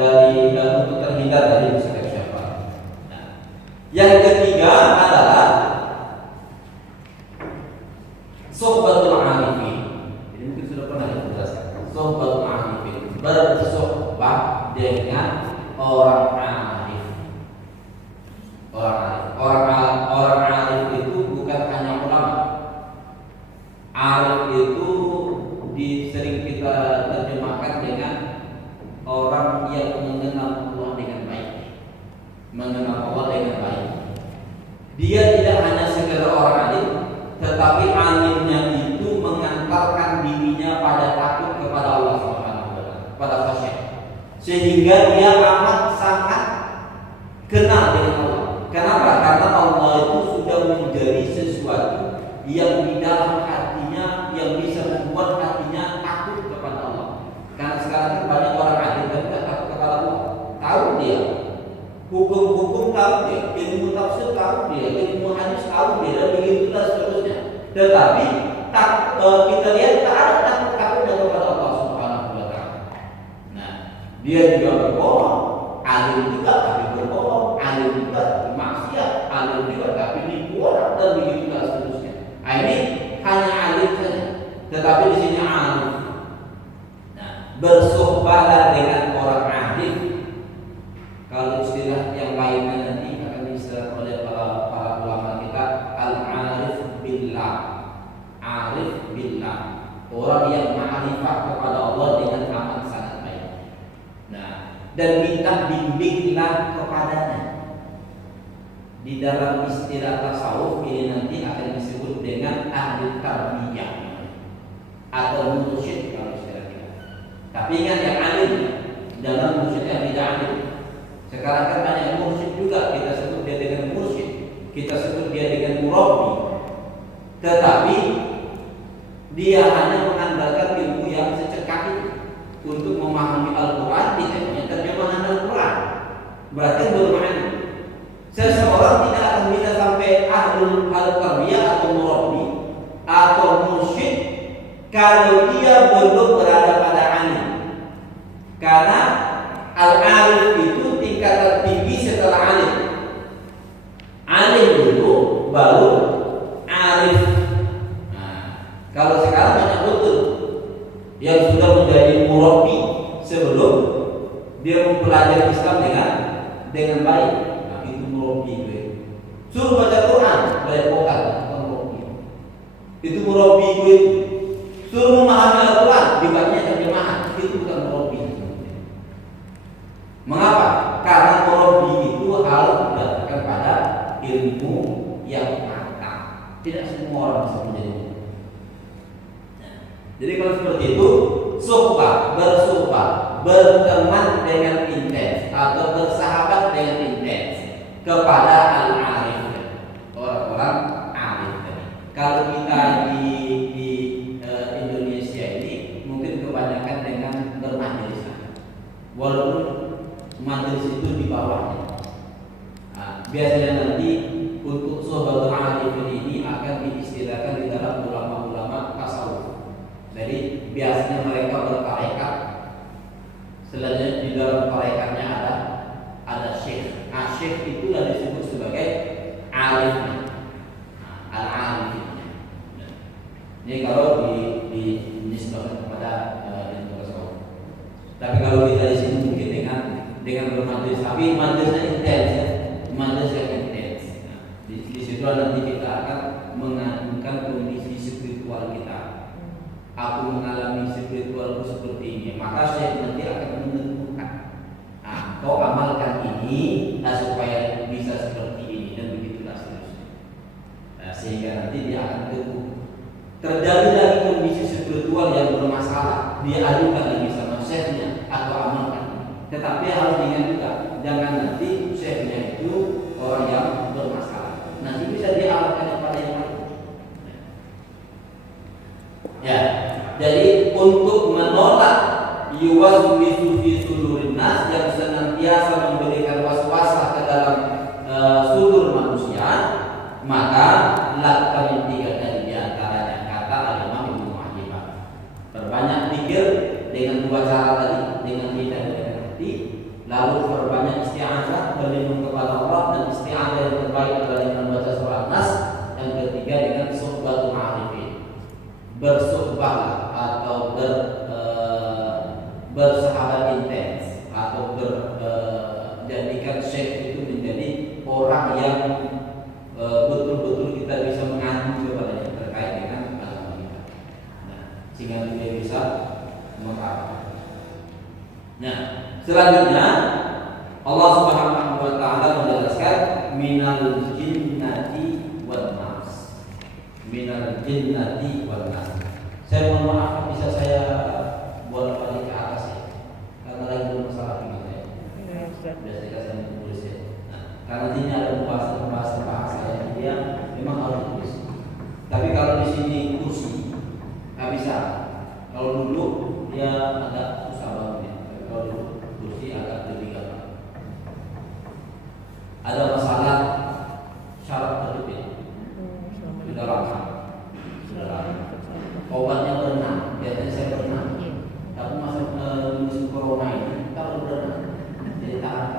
untuk terhindar dari bisikan syaitan. Nah, yang ketiga adalah sohbatul arifin. Ini mungkin sudah pernah dijelaskan. Sohbatul arifin, bersohbah dengan orang arif. Orang arif itu bukan hanya ulama. Arif itu sering kita terjemahkan dengan orang yang mengenal Allah dengan baik. Dia tidak hanya sekedar orang alim, tetapi alimnya itu mengantarkan dirinya pada takut kepada Allah Subhanahu wa taala, pada khasyat. Sehingga dia amat sangat kenal dengan Allah. Kenapa? Karena Allah itu sudah menjadi sesuatu yang di dalam hatinya, yang bisa membuat hatinya takut kepada Allah. Karena sekarang kan banyak orang alim tapi tidak takut kepada Allah. Tahu dia hukum-hukum, tahu dia ilmu tafsir, tahu dia ilmu hadis, tahu dia, dan begitu seterusnya. Tetapi kita lihat tak ada takut-takutnya kepada Allah Subhanahu wa Ta'ala. Nah, dia juga berbohong, alim juga tapi berbohong, alim juga maksiat, alim juga tapi nipu orang, dan begitu seterusnya. Nah, ini hanya alim saja, tetapi di sini alim. Nah, bersuhbahlah dengan orang alim. Kalau istilah yang lainnya nanti akan diserah oleh para ulama kita, al-arif billah. Arif billah, orang yang ma'rifah kepada Allah dengan amat sangat baik. Nah, dan minta bimbinglah kepadanya. Di dalam istilah tasawuf ini nanti akan disebut dengan ahli tarbiyah atau mursyid kalau istilah kita. Tapi ingat yang alim, dalam mursyid yang tidak alim. Sekarang kan banyak mursyid juga, kita sebut dia dengan mursyid, kita sebut dia dengan murabbi. Tetapi dia hanya mengandalkan ilmu yang secekap itu untuk memahami Al-Quran, tidak terjemahan Al-Quran. Berarti bermakna seseorang tidak akan bisa sampai ahlul al-tarbiyah atau murabbi atau mursyid kalau dia belum berada pada alim. Karena al-arif itu tingkatan tinggi setelah alim. Alim dulu baru arif. Kalau sekarang banyak betul yang sudah menjadi murabbi sebelum dia mempelajari Islam dengan baik. Nah, itu murabbi itu. Suruh baca Quran, belepokan, bukan murabbi. Itu murabbi itu. Suruh memahami Al-Quran, dibacanya terjemahan, itu bukan murabbi. Mengapa? Karena murabbi itu harus berdasarkan pada ilmu yang matang. Tidak semua orang bisa menjadi. Jadi kalau seperti itu, bersuhbah, berteman dengan intens atau bersahabat dengan intens kepada al-arif, orang-orang arif. Kalau kita di Indonesia ini mungkin kebanyakan dengan bermajelis, walaupun majelis itu di bawahnya. Nah, biasanya nanti untuk sohbatul arif ini akan diistilahkan di dalam ulama-ulama tasawuf. Jadi biasanya mereka bertarekat. Selanjutnya di dalam tarekatnya ada syekh. Syekh itulah disebut sebagai arif. Al-arif. Ini kalau dinisbahkan kepada ilmu tasawuf. Tapi kalau kita di sini mungkin dengan bermajelis, tapi majelisnya intens, majelis yang intens. Di situ nanti kita akan mengajukan kondisi spiritual kita. Aku mengalami spiritualku seperti ini, maka saya nanti akan menentukan. Nah, kau amalkan ini supaya bisa seperti ini, dan begitulah seterusnya. Nah, sehingga nanti dia akan teguh. Terjadi lagi kondisi spiritual yang bermasalah, dia ajukan lagi sama syekhnya atau amalkan. Tetapi harus diingat juga, jangan nanti syekhnya itu orang yang bermasalah. Nanti bisa diamalkan pada yang lain. Ya, jadi untuk menolak yuwaswisu fi sudurin nas yang senantiasa memberikan waswasah ke dalam sudur manusia, maka lakukan 3 kali di antaranya kata Al-Imam Ibnu Mahjibah. Perbanyak pikir dengan 2 cara tadi, dengan lidah dan dengan hati, lalu perbanyak isti'adzah, berlindung kepada Allah, dan isti'adzah yang terbaik adalah dengan baca surah Nas. Yang ketiga dengan suhbatul arifin, bersuhbah atau bersahabat intens atau jadikan syekh itu menjadi orang yang betul-betul kita bisa mengadu kepadanya terkait dengan agama kita. Nah, sehingga dia bisa mengarahkan. Nah, selanjutnya Allah Subhanahu wa taala menjelaskan minal jinnati wan nas. Minal jinnati wan nas. Saya mohon maaf, bisa saya buat balik ke atas ya, karena lagi belum masalah ini ya. Biasa saya tulis ya. Nah, Karena ini ada pembahasan bahasa yang memang harus tulis. Tapi kalau di sini kursi nggak bisa. Kalau dulu dia agak susah banget ya. Kalau dulu kursi agak lebih gampang. Ada masalah syarat tertutup sudah lama. Obatnya berenang, biasanya saya berenang. Tapi musim corona ini kita berenang, jadi tahan.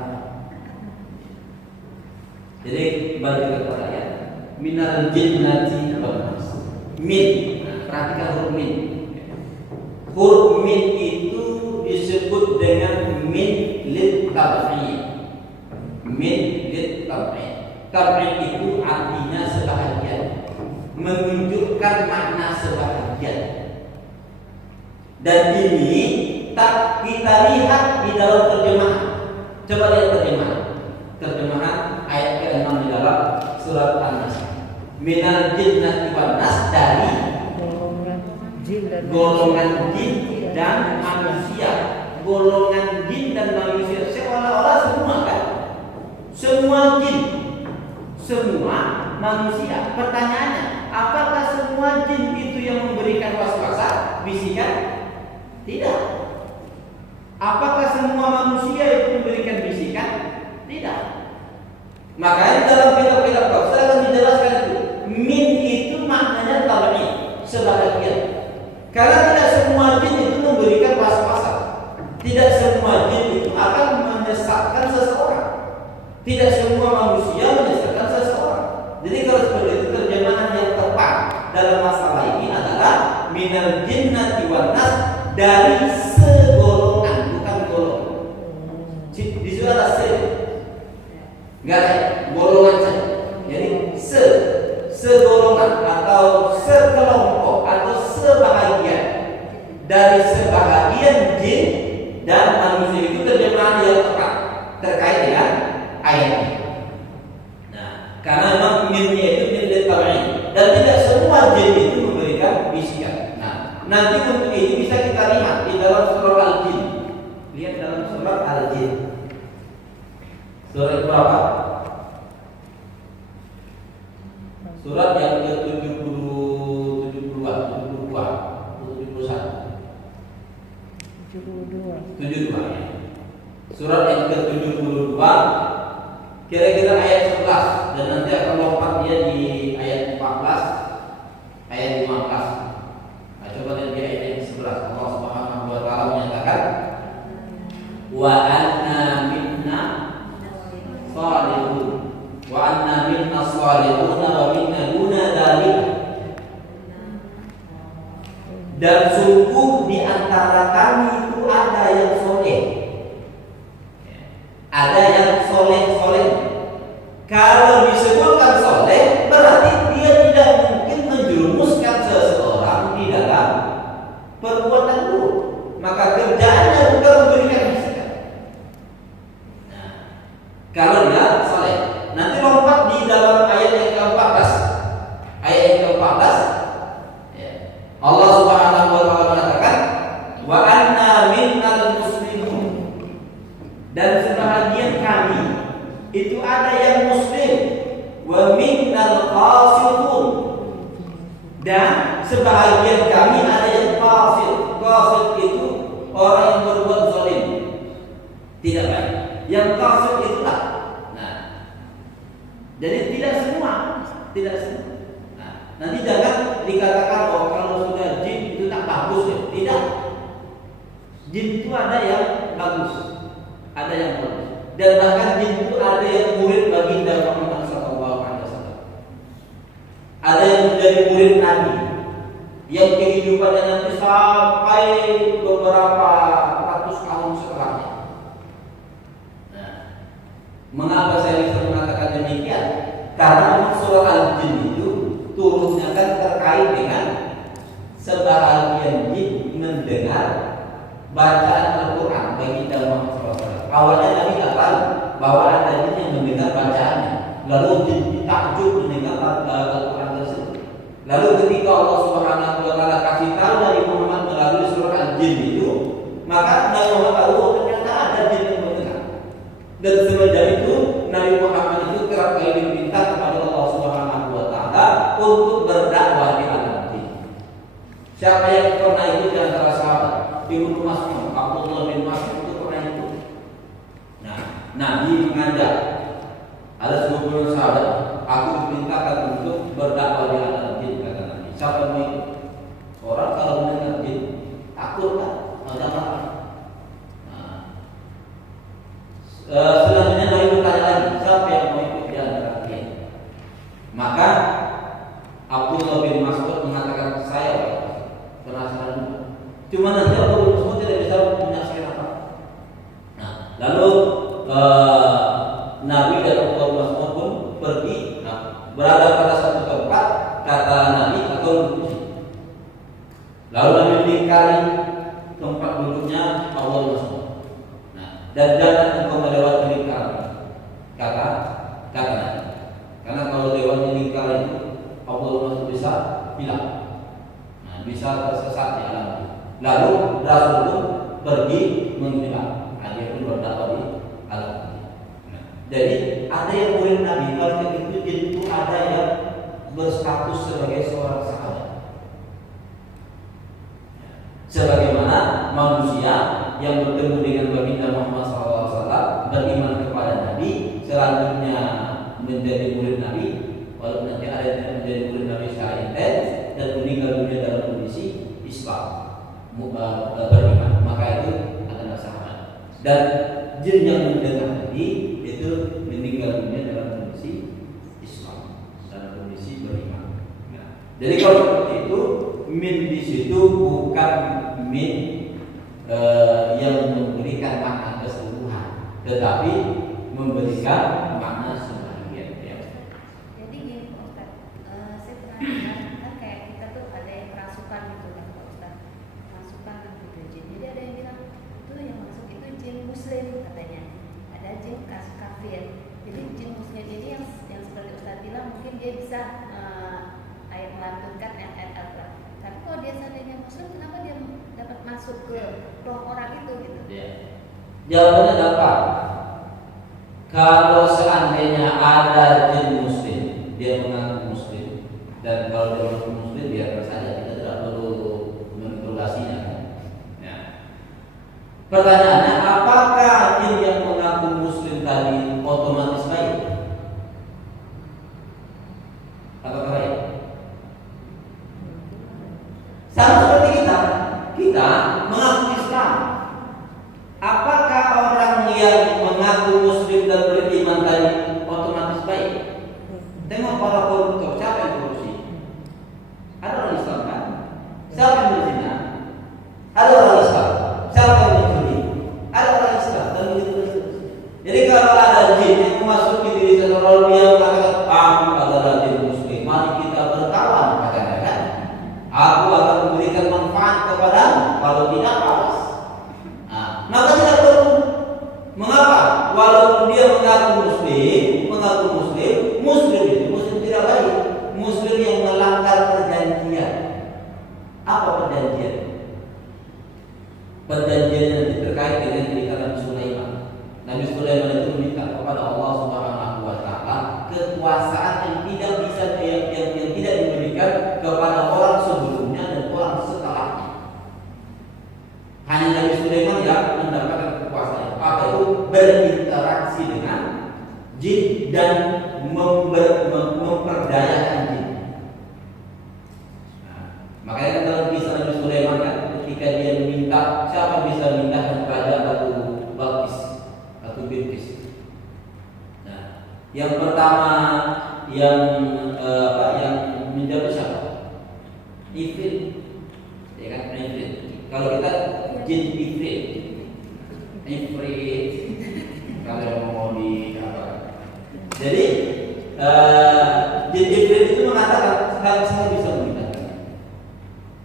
Jadi balik kepada ayat minal jinnati wan nas. Min, perhatikan huruf min. Huruf min itu disebut dengan min lit tab'i. Min lit tab'i. Tab'i itu artinya sebahagian, menunjukkan makna sebahagian. Dan ini tak kita lihat di dalam terjemahan. Coba lihat terjemahan ayat ke-6 di dalam surat An-Nas. Minal jinnati wan nas, dari golongan jin dan manusia. Golongan jin dan manusia seolah-olah semua kan? Semua jin, semua manusia. Pertanyaannya, apakah semua jin itu yang memberikan waswasa, bisikan? Tidak. Apakah semua manusia itu memberikan bisikan? Tidak. Makanya dalam kitab-kitab tafsir akan dijelaskan itu. Min itu maknanya tab'i, sebahagian. Karena tidak semua jin itu memberikan waswasa. Tidak semua jin itu akan menyesatkan seseorang. Tidak semua manusia menyesatkan seseorang. Jadi kalau seperti itu, terjemahan yang tepat dalam masalah ini adalah minal jinnati wan nas, dari segolongan, bukan golongan. Di situ ada enggak ada golongan saja. Jadi segolongan atau sekelompok atau sebahagian dari sebahagian jin dan manusia. Itu terjemahan yang tepat terkait dengan ayat ini. Nah, karena memang minnya itu min lit-tab'i, dan tidak semua jin itu memberikan bisikan. Nah, nanti untuk ini bisa kita lihat di dalam surah Al-Jin. Lihat dalam surah Al-Jin. Surat berapa? Surat yang ke-72, 72 ya. Surat yang ke-72, kira-kira ayat 11, dan nanti akan lompat dia di ayat 14, ayat 15. Nah, coba lihat di ayat yang 11. Allah Subhanahu wa taala menyatakan, wa anna minna salihun wa anna minna salihun wa minna duna dzalik. Dan sungguh di antara kami itu ada yang soleh, ada yang soleh. Kalau disebutkan soleh, berarti dia tidak mungkin menjerumuskan seseorang di dalam perbuatan buruk. Maka kerjaannya bukan memberikan bisikan. Nah, kalau dia soleh, nanti lompat di dalam ayat yang ke-14. Ayat yang ke-14, Allah Subhanahu wa taala mengatakan, wa anna minnal muslimun, dan sebahagian kami itu ada yang muslim, wa minnal qasitun, dan sebahagian kami ada yang qasit. Qasit itu orang yang berbuat zalim, tidak baik. Yang qasit itulah. Nah, jadi tidak semua. Nah, nanti jangan dikatakan oh kalau sudah jin itu tak bagus ya. Tidak. Jin itu ada yang bagus, ada yang bagus. Dan bahkan jin itu ada yang murid baginda Muhammad SAW. Ada yang menjadi murid Nabi, yang kehidupannya nanti sampai beberapa ratus tahun setelahnya. Nah, mengapa saya bisa mengatakan demikian? Karena surah Al-Jin itu turunnya kan terkait dengan sebahagian jin mendengar bacaan Al-Quran bagi Muhammad SAW. Awalnya Nabi tidak tahu bahwa ada jin yang mendengar bacaannya. Lalu jin takjub mendengar Al-Quran tersebut. Lalu ketika Allah Subhanahu wa taala kasih tahu dari Muhammad melalui surah Al-Jin itu, maka Nabi Muhammad tahu ternyata ada jin yang mendengar. Dan semenjak itu Nabi Muhammad Nabi mengajak ada 10 sahabat, aku diperintahkan untuk berdakwah di alam jin, kata Nabi. Siapa yang mau ikut? Orang kalau mendengar jin takut kan? Ada apa? Selanjutnya Nabi bertanya lagi, siapa yang mau ikut di antara kalian? Maka Abdullah bin Mas'ud mengatakan, saya penasaran juga. Cuma nanti Abdullah bin Mas'ud tidak bisa menyaksikan apa. Nah, lalu Nabi dan Abdullah bin Mas'ud pun pergi, berada pada satu tempat, kata Nabi, atau lalu Nabi melingkari tempat duduknya Abdullah bin Mas'ud. Dan jangan engkau melewati lingkaran, kata Nabi. Karena kalau lewat lingkaran itu Allah masih bisa hilang, bisa tersesat di alam. Lalu Rasul pun pergi menghilang, dia pun berdakwah di alam. Jadi ada yang murid Nabi, kalau itu jin itu ada yang berstatus sebagai seorang sahabat. Sebagaimana manusia yang bertemu dengan baginda Muhammad SAW, beriman kepada Nabi, selanjutnya menjadi murid Nabi, walaupun nanti ada yang menjadi murid Nabi secara intens dan meninggal dunia dalam kondisi Islam, beriman, maka itu adalah sahabat. Dan jin yang mendengar Nabi itu meninggal dunia dalam kondisi Islam, dalam kondisi beriman. Jadi kalau seperti itu, min di situ bukan min yang memberikan makna keseluruhan, tetapi memberikan makna sebagian. Ya. Jadi gini Pak Ustaz, saya pernah dengar kan kayak kita tuh ada yang kerasukan gitu kan Pak Ustaz, kerasukan gitu jin. Jadi ada yang bilang itu yang masuk itu jin muslim katanya, ada jin kafir. Jadi jin muslim ini yang seperti Ustaz bilang mungkin dia bisa melantunkan ayat Al-Quran. Tapi kalau dia seandainya muslim, kenapa dia dapat masuk ke roh orang itu gitu? Ya. Jawabannya dapat. Kalau seandainya ada jin muslim, dia mengaku muslim, dan kalau dia mengaku muslim, biarkan saja, kita tidak perlu menginterogasinya. Ya. Pertanyaannya, apakah jin yang mengaku muslim tadi otomatis baik? Apakah baik? Sama seperti kita mengaku Islam. Apakah orang yang mengaku muslim dan beriman tadi otomatis baik? Tengok para koruptor, siapa yang korupsi? Ada orang Islam kan? Siapa yang berzina? Ada orang Islam. Siapa yang mencuri? Ada orang Islam dan begitu. Jadi kalau ada jin yang memasuki diri seseorang, dia mengatakan, aku adalah jin muslim, mari kita berkawan, katanya kan? Aku akan memberikan manfaat kepadamu, kalau tidak awas. Maka tidak perlu. Mengapa? Walaupun dia mengaku muslim itu muslim tidak baik, muslim yang melanggar perjanjian. Apa perjanjian? Perjanjian yang terkait dengan cerita Nabi Sulaiman. Nabi Sulaiman itu meminta kepada Allah Subhanahu wa Ta'ala kekuasaan yang tidak bisa yang tidak diberikan kepada orang sebelumnya dan orang setelahnya. Hanya Nabi Sulaiman yang mendapatkan kekuasaan. Apa itu? Berinteraksi dengan jin dan memperdayakan jin. Makanya dalam kisah Nabi Sulaiman kan, ketika dia meminta, siapa bisa memindahkan kerajaan Ratu Balqis atau Bilqis. Yang pertama yang menjawab siapa? Ifrit, ya kan? Ifrit. Kalau kita jin Ifrit, kalau mau di apa? Jadi jin Ifrit itu mengatakan, saya bisa memindahkan.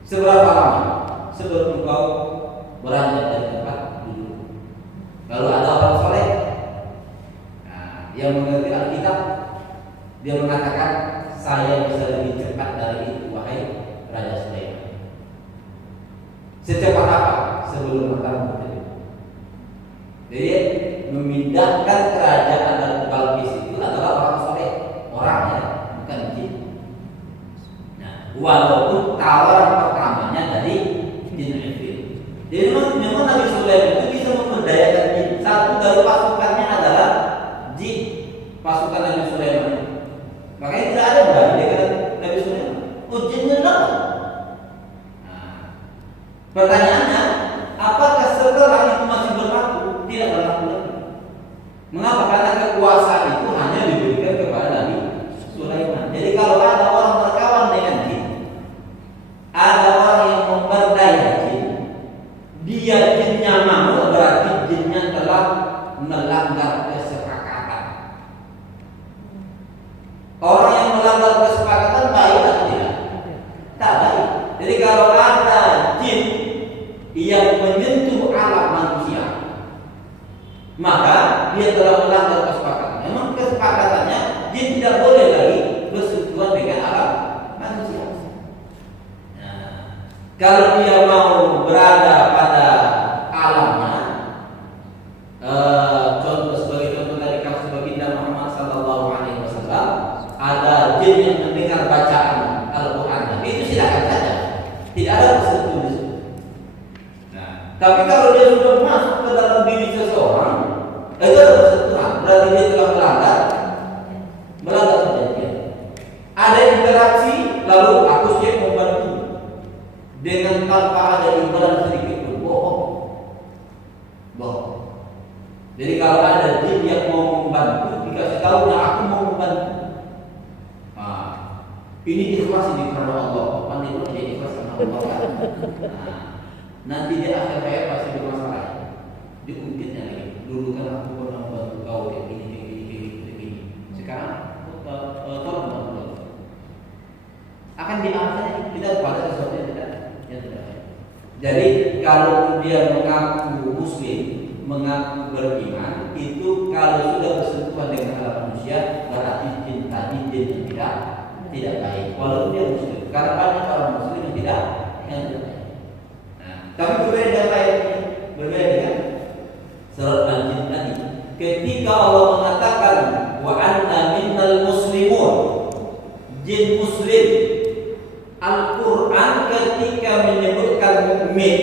Seberapa lama sebelum engkau beranjak dari tempat duduk? Kalau ada orang soleh yang mengerti Alkitab, dia mengatakan, saya bisa lebih cepat dari itu, wahai Raja Sulaiman. Secepat apa? Sebelum matahari terbenam. Jadi memindahkan kerajaan Ratu Balqis itu adalah orang soleh, orangnya bukan jin. Walaupun tawaran pertamanya dari jin Ifrit. Jadi memang Nabi Sulaiman itu bisa memberdayakan jin. Satu dari pasukannya adalah melanggar kesepakatan. Orang yang melanggar kesepakatan baik atau tidak? Tak baik. Jadi kalau ada jin yang menyentuh alam manusia, maka dia telah melanggar kesepakatan. Memang kesepakatannya jin tidak boleh lagi bersentuhan dengan alam manusia. Nah, kalau dia mau berada pada alamnya, sebagai contoh tadi kasus baginda Muhammad Sallallahu Alaihi Wasallam, ada jin yang mendengar bacaan Al-Quran, itu silakan saja, tidak ada persentuhan di situ. Nah, tapi kalau dia sudah masuk ke dalam diri seseorang, itu ada persentuhan, berarti dia telah melanggar perjanjian. Ada interaksi, lalu aku siap membantu dengan tanpa ada imbalan sedikit pun, bohong. Jadi kalau ada jin yang mau membantu, dikasih tahu, nah aku mau membantu. Ini ikhlas ini karena Allah, bukan itu dia ikhlas karena Allah. Nanti dia akhir hayat pasti bermasalah. Diungkitnya lagi. Dulu kan aku pernah membantu kau kayak gini. Sekarang tolong bantu. Akan diangkat kita pada sesuatu yang tidak. Jadi kalau dia mengaku Muslim, mengaku beriman, itu kalau sudah bersentuhan dengan alam manusia berarti jin tadi jin yang tidak baik, walaupun dia Muslim. Karena banyak orang Muslim yang tidak baik. Nah, tapi berbeda dengan surat Al-Jin tadi. Ketika Allah mengatakan wa anna minnal muslimun, jin Muslim, Al-Quran ketika menyebutkan mukmin,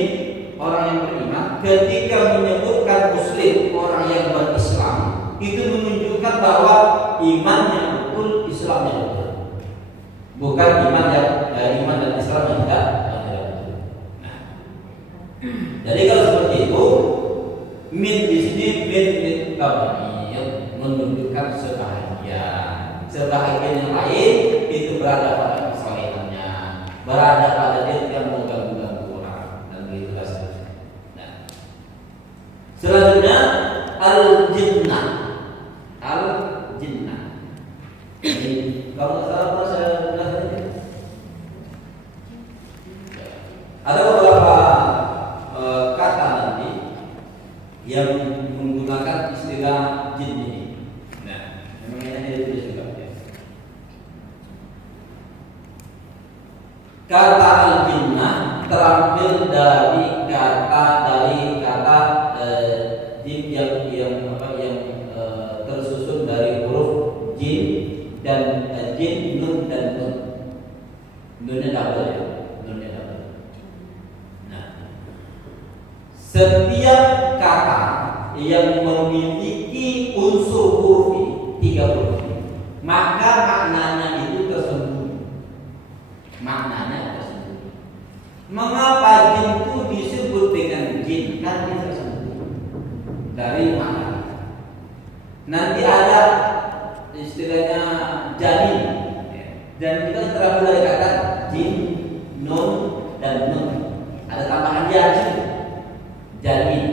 orang yang beriman, ketika menyebutkan Muslim, orang yang berislam, itu menunjukkan bahwa imannya betul, Islamnya betul. Bukan iman dan Islam yang tidak betul. Nah, jadi kalau seperti itu, min di sini min tabiyyah menunjukkan sebahagian yang lain itu berada pada kesalehannya, berada pada dia yang mau ganggu orang dan begitulah seterusnya. Nah, selanjutnya al-jinnah. Kalau nggak salah pernah saya jelaskan ini. Ada beberapa kata nanti yang menggunakan istilah jin ini. Nah, memang ini ditulis juga. Kata al-jinnah terambil dari kata jin yang tersusun dari huruf jin dan jin, nun dan nun. Nunnya double ya, nunnya double. Nah, setiap kata yang memiliki unsur huruf 3 huruf, maka maknanya itu tersembunyi. Mengapa jin itu disebut dengan jin? Kan dia tersembunyi dari makna. Nanti ada istilahnya janin, dan kita terambil dari kata jin, nun dan nun. Ada tambahan janin.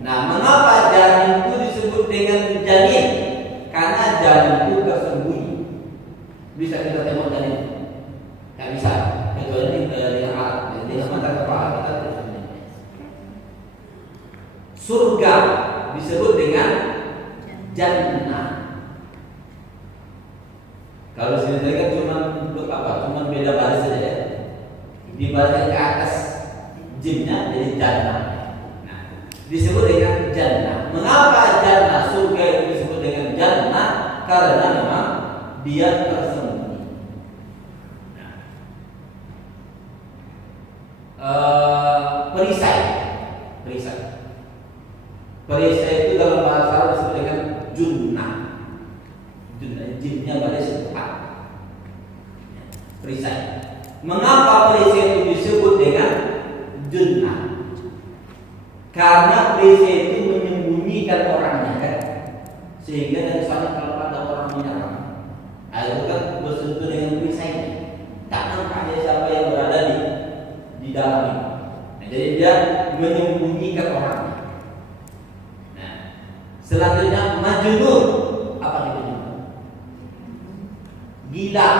Nah, mengapa janin itu disebut dengan janin? Karena janin itu tersembunyi. Bisa kita tengok janin? Tidak bisa. Kecuali dengan alat, dengan mata kepala kita tersembunyi. Surga disebut dengan jannah. Kalau sini kan cuma beda baris saja ya. Dibaca ke atas jinnya jadi jannah. Nah, disebut dengan jannah. Mengapa jannah surga itu disebut dengan jannah? Karena memang dia tersembunyi. Perisai itu dalam bahasa Arab disebut dengan junnah. Jinnya baris A. Perisai. Mengapa perisai itu disebut dengan junnah? Karena perisai itu menyembunyikan orangnya kan, sehingga dari sana kalau ada orang menyerang, itu kan bersentuh dengan perisai, tak nampak siapa yang berada di dalam. Nah, jadi dia menyembunyikan orangnya. Nah, Selanjutnya majnun. Apa itu majnun? Gila.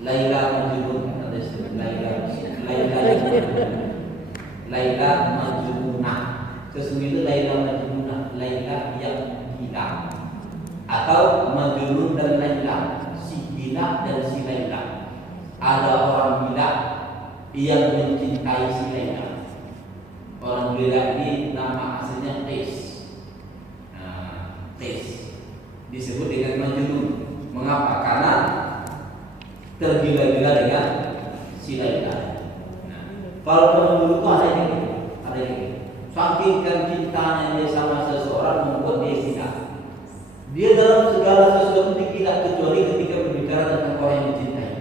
Laila majnun. Ada istilah Laila majnunah. Sesungguhnya Laila majnunah, Laila yang gila. Atau majnun dan Laila, si gila dan si Laila. Ada orang gila yang mencintai si Laila. Orang gila ini nama aslinya Tes. Tes disebut dengan majnun. Mengapa? Karena tergila-gila dengan si Laila. Kalau teman dulu itu ada yang gitu. Saking kan cintanya dia sama seseorang membuat dia gila. Dia dalam segala sesuatu tidak kecuali ketika berbicara tentang orang yang dicintai.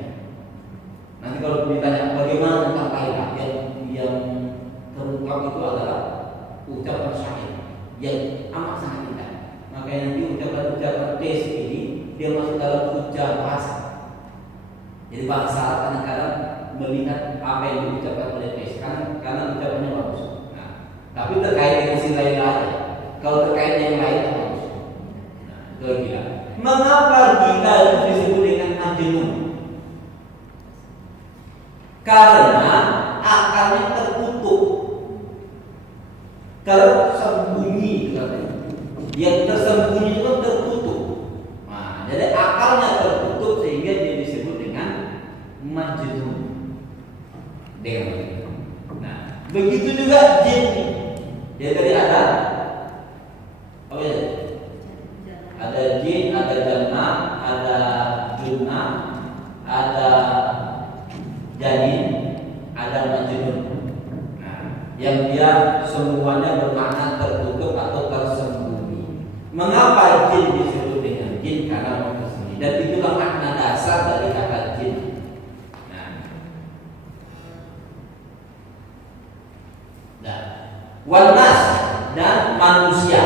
Nanti kalau ditanya bagaimana tentang Laila, yang terungkap itu adalah ucapan syair yang amat sangat indah. Makanya nanti ucapan tes ini dia masuk dalam ucapan bahasa. Jadi bahasa kadang-kadang melihat apa yang diucapkan oleh tes karena ucapannya bagus. Nah, tapi terkait dengan si Laila aja. Kalau terkait yang lain bagus. Nah, itu gila. Mengapa gila itu disebut dengan majnun? Karena akarnya tertutup. Tersembunyi katanya. Yang tersembunyi itu tertutup. Nah, jadi akalnya tertutup sehingga dia disebut dengan majnun. Nah, begitu juga jin. Dia tadi ada ada jin, ada jannah, ada junnah, ada janin, ada majnun. Nah, yang dia semuanya bermakna tertutup atau tersembunyi. Mengapa jin disebut dengan jin? Karena tersembunyi. Dan itulah makna dasar dari kata jin. Wanas dan manusia.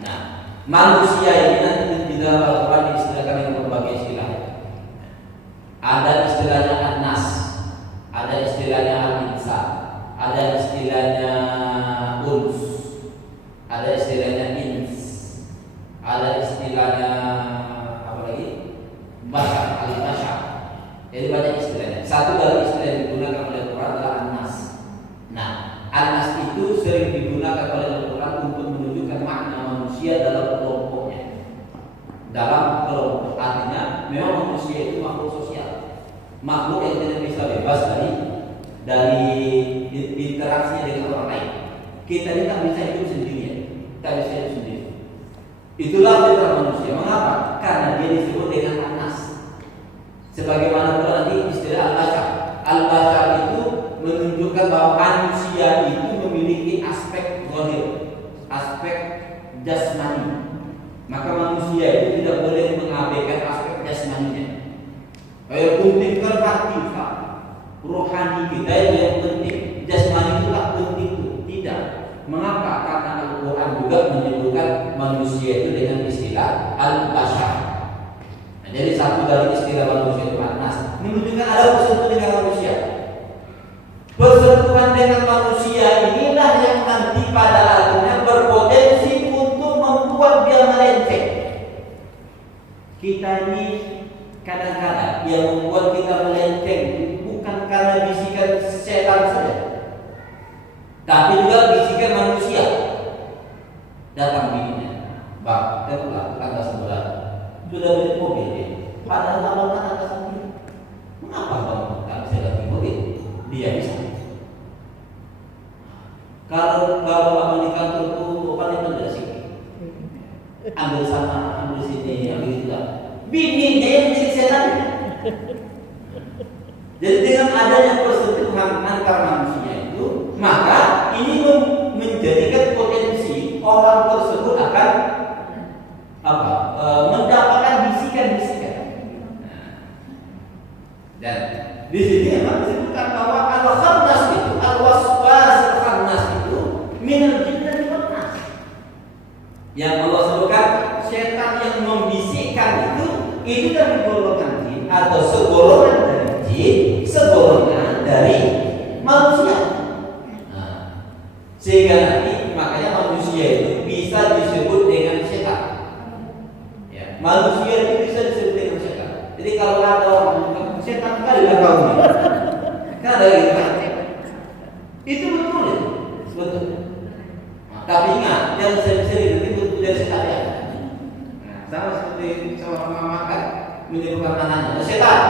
Nah, manusia ini nanti di dalam Al-Quran diistilahkan dengan berbagai istilah. Ada istilahnya Anas, ada istilahnya Al-Insan, ada istilahnya Uns, ada istilahnya Ins, ada istilahnya apa lagi? Bashar, Al-Bashar. Jadi banyak istilahnya. Satu dari istilah yang digunakan oleh Al-Quran adalah Anas. Nah, Anas itu sering digunakan oleh Al-Quran untuk menunjukkan makna manusia dalam kelompoknya. Dalam kelompok artinya memang manusia itu makhluk sosial, makhluk yang tidak bisa bebas dari interaksinya dengan orang lain. Kita ini tak bisa hidup sendirian, tak bisa hidup sendiri. Itulah fitrah manusia. Mengapa? Karena dia disebut dengan Anas. Sebagaimana pula nanti istilah Al-Bashar. Al-Bashar itu menunjukkan bahwa manusia itu memiliki aspek zahir, aspek jasmani. Maka manusia itu tidak boleh mengabaikan aspek jasmaninya. Kayak penting kan fakta, rohani kita yang penting, jasmani itu tak penting itu. Tidak. Mengapa? Karena Al-Quran juga menyebutkan manusia itu dengan istilah Al-Bashar. Nah, jadi satu dari istilah manusia itu Anas menunjukkan ada persentuhan dengan manusia. Persentuhan dengan manusia inilah yang nanti pada akhirnya berpotensi untuk membuat dia melenceng. Kita ini kadang-kadang yang membuat kita melenceng bukan karena bisikan setan saja, tapi juga bisikan manusia. Datang bininya, bang, kita pulang tangga sebelah, sudah beli mobil dia. Padahal abang kan atas mobil. Mengapa bang tak bisa ganti mobil? Dia bisa. Kalau abang di kantor tuh paling rendah sih, ambil sana, ambil sini, ambil itu lah. Bini dia yang menjadi setan. Jadi dengan adanya persentuhan antar manusia itu, maka ini menjadikan potensi orang tersebut akan mendapatkan bisikan-bisikan. Dan di sini memang disebutkan bahwa al-khannas itu, al-waswas al-khannas itu minal jinnati wan nas. Yang Allah sebutkan setan yang membisikkan itu dari golongan jin atau segolongan dari jin, segolongan dari manusia. Nah, sehingga nanti makanya manusia itu bisa disebut manusia itu bisa disebut dengan setan. Jadi kalau ada orang bilang setan kali lah kau ini, kan ada gitu kan? Itu betul ya, betul. Nah, tapi ingat, jangan sering-sering itu betul dari setan ya. Nah, sama seperti seorang mama kan menyuruhkan anaknya, setan.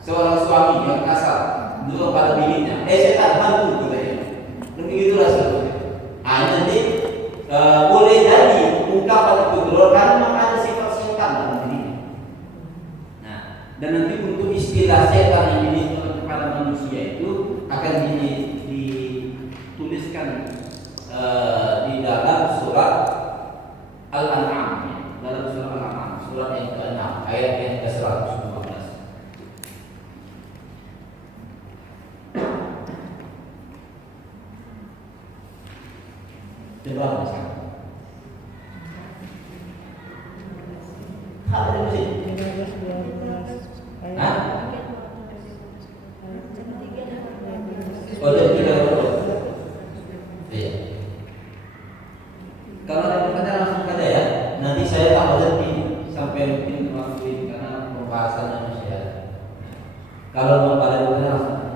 Seorang suami yang kasar dulu pada bininya, setan bantu katanya. Begitulah sebetulnya. Nanti boleh jadi ungkapan itu keluar karena memang ada sifat setan dalam dirinya. Nah, dan nanti untuk istilah setan yang dituliskan kepada manusia itu akan dituliskan di dalam surat Al-An'am, dalam surat Al-An'am, surat yang ke-6 ayat yang ke-115. Coba misalnya, ada di sini. Hah? Oh, iya. Kalau ada pertanyaan langsung aja ya. Nanti saya tak berhenti sampai mungkin waktu ini karena pembahasannya masih ada. Kalau mau pada pertanyaan langsung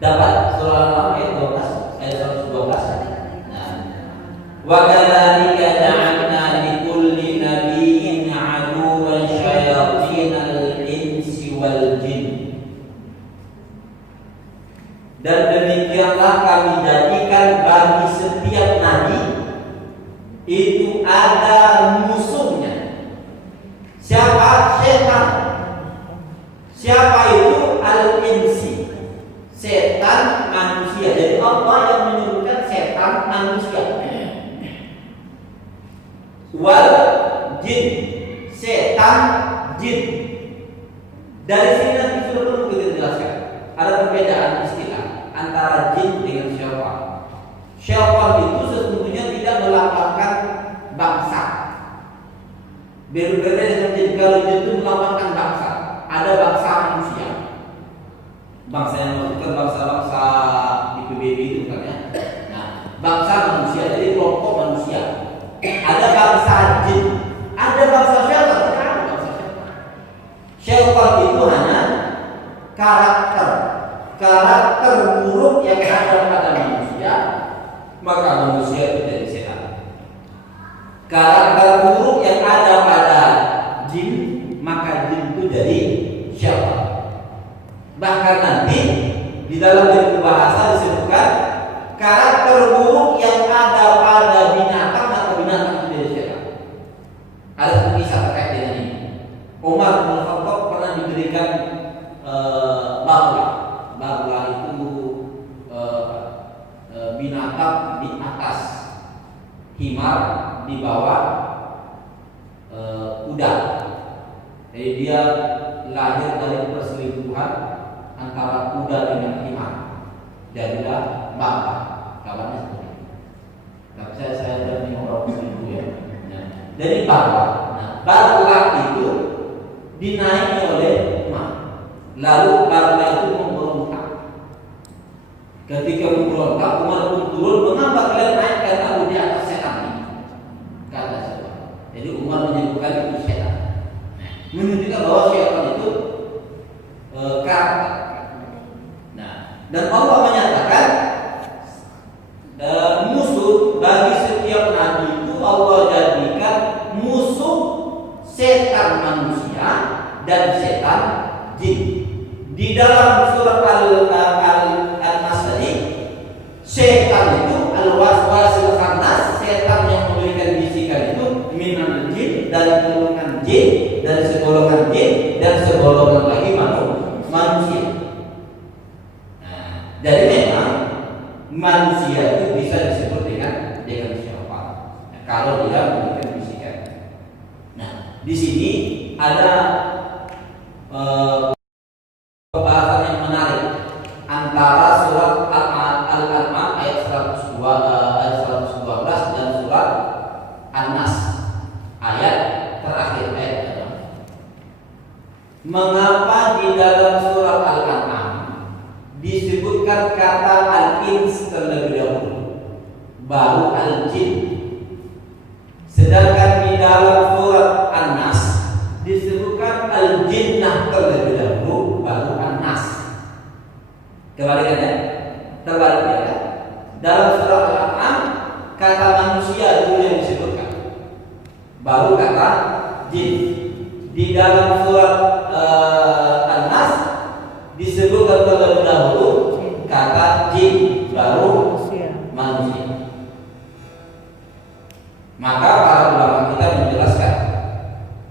dapat surah Al-An'am ayat 12 ayat 112. Wa kadzalika ja'alna likulli nabiyyin 'aduwwan syayatinal insi wal jin. Dan demikianlah kami jadikan bagi setiap nabi itu ada musuhnya. Siapa? Setan. Siapa itu? Al-insi. Setan manusia. Jadi Allah yang menyebutkan setan manusia. Wal jin, setan jin. Dari sini nanti sudah perlu kita jelaskan. Ada perbedaan istilah antara jin dengan syaitan. Syaitan itu sesungguhnya tidak melambangkan bangsa. Berbeda dengan jin. Kalau jin itu melambangkan bangsa. Ada bangsa manusia. Bangsa yang bukan bangsa-bangsa di PBB itu kan ya. Nah, bangsa manusia jadi kelompok manusia. Ada bangsa jin, ada bangsa syaitan, ada bangsa syaitan. Syaitan itu hanya karakter buruk yang ada pada manusia, maka manusia itu jadi setan. Karakter buruk yang ada pada jin, maka jin itu jadi syaitan. Bahkan nanti di dalam ilmu bahasa disebutkan karakter buruk yang ada pada binatang atau binatang itu jadi setan. Ada kisah terkait dengan ini. Umar bin Khattab pernah diberikan bagla. Bagla itu binatang di atas, himar di bawah kuda. Jadi dia lahir dari perselingkuhan antara kuda dengan himar. Jadilah bagla. Kawannya seperti itu. Tapi saya dari orang selingkuh ya. Jadi bagla. Nah, bagla itu dinaiki oleh Umar. Lalu bagla itu memberontak. Ketika memberontak, Umar pun turun, mengapa kalian naik karena aku di atas setan ini? Kata setan. Jadi Umar menyebutkan itu setan. Menunjukkan bahwa setan itu karakter. Nah, dan Allah menyatakan musuh bagi setiap nabi itu Allah jadikan musuh setan manusia dan setan jin. Di dalam surat Al-Nas tadi, setan itu al-waswasil khannas, setan yang memberikan bisikan itu minal jin, dari golongan jin, dari segolongan jin dan segolongan lagi manusia. Nah, jadi memang manusia itu bisa disebut dengan syaitan. Nah, kalau dia memberikan bisikan. Nah, di sini ada pembahasan yang menarik antara surat Al-An'am ayat 112 dan surat An-Nas ayat terakhir ayat 6. Mengapa di dalam surat Al-An'am disebutkan kata al-ins terlebih dahulu, baru al-jin, sedangkan di dalam surat baru kata jin. Di dalam surat An-Nas disebutkan terlebih dahulu kata jin, baru manusia. Maka para ulama kita menjelaskan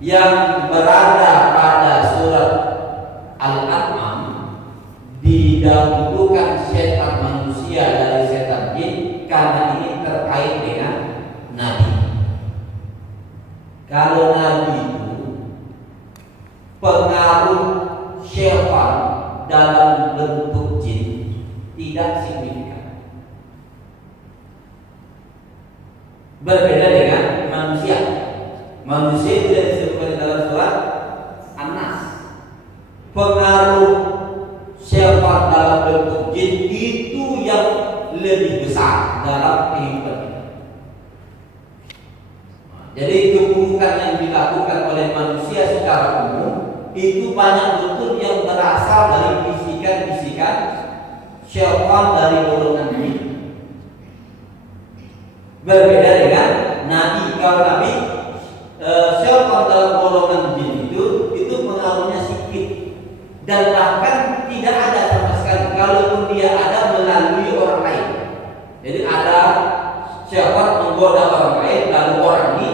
yang berada pada surat Al-An'am didahulukan setan manusia dari setan jin karena ini terkait dengan nabi. Kalau nabi itu pengaruh syaitan dalam bentuk jin tidak signifikan. Berbeda dengan manusia. Manusia tidak disebutkan dalam surat An-Nas. Pengaruh syaitan dalam bentuk jin itu yang lebih besar dalam kehidupan kita. Jadi keburukan yang dilakukan oleh manusia secara umum itu banyak betul yang berasal dari bisikan-bisikan syaitan dari golongan jin. Berbeda dengan nabi. Kalau nabi syaitan dalam golongan jin itu pengaruhnya sedikit dan bahkan tidak ada sama sekali. Kalaupun dia ada melalui orang lain. Jadi ada syaitan menggoda orang lain, lalu orang ini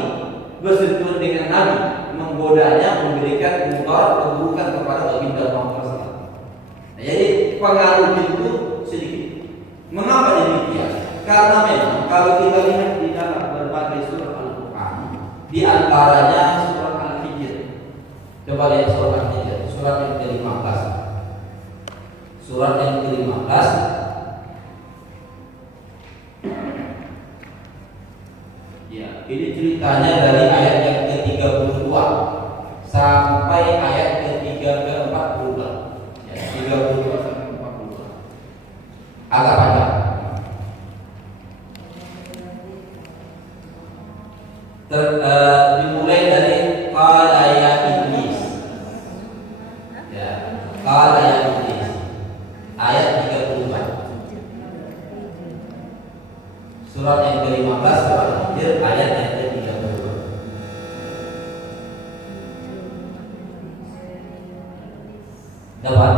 bersentuhan dengan nabi, menggodanya, memberikan keburukan kepada baginda Muhammad. Jadi pengaruh jin itu sedikit. Mengapa demikian? Karena memang kalau kita lihat di dalam berbagai surah Al-Quran, di antaranya surah Al-Hijr. Coba lihat surah Al-Hijr, surat yang ke-15. Surat yang ke-15. Ya, ini ceritanya dari ayat yang ke-32 sampai ayat ke-42. Ya, 32 sampai 42. Agak panjang. Dimulai dari qala ya iblis. Ya, qala ya iblis. Ayat 32. Surat yang ke-15 surah Al-Hijr ayat yang ke-32. Dapat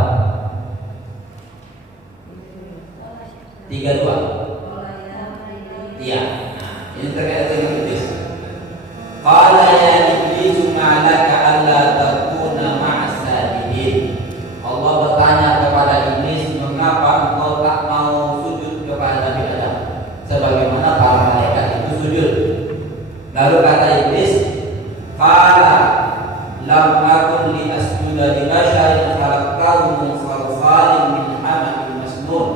32. Iya. Nah, ini terkait dengan iblis. Qala ya iblis ma laka alla takuna ma'as sajidin. Allah bertanya kepada iblis, mengapa engkau tak mau sujud kepada Nabi Adam sebagaimana para malaikat itu sujud. Lalu kata iblis, qala lam akun li asjuda li basharin khalaqtahu min salsalin min hamain masnun.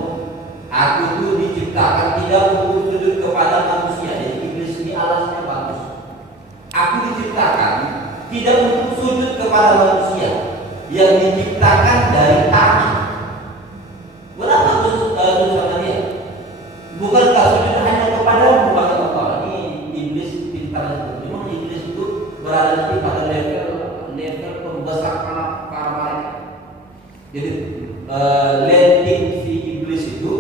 Aku itu diciptakan tidak untuk sujud kepada manusia. Jadi iblis ini alasnya bagus. Aku diciptakan tidak untuk sujud kepada manusia yang diciptakan dari tanah. Berapa sujud sama dia? Bukankah sujud hanya kepada bukan Allah? Ini iblis pintar. Memang iblis itu berada di pada level pembesar para malaikat. Jadi landing si iblis itu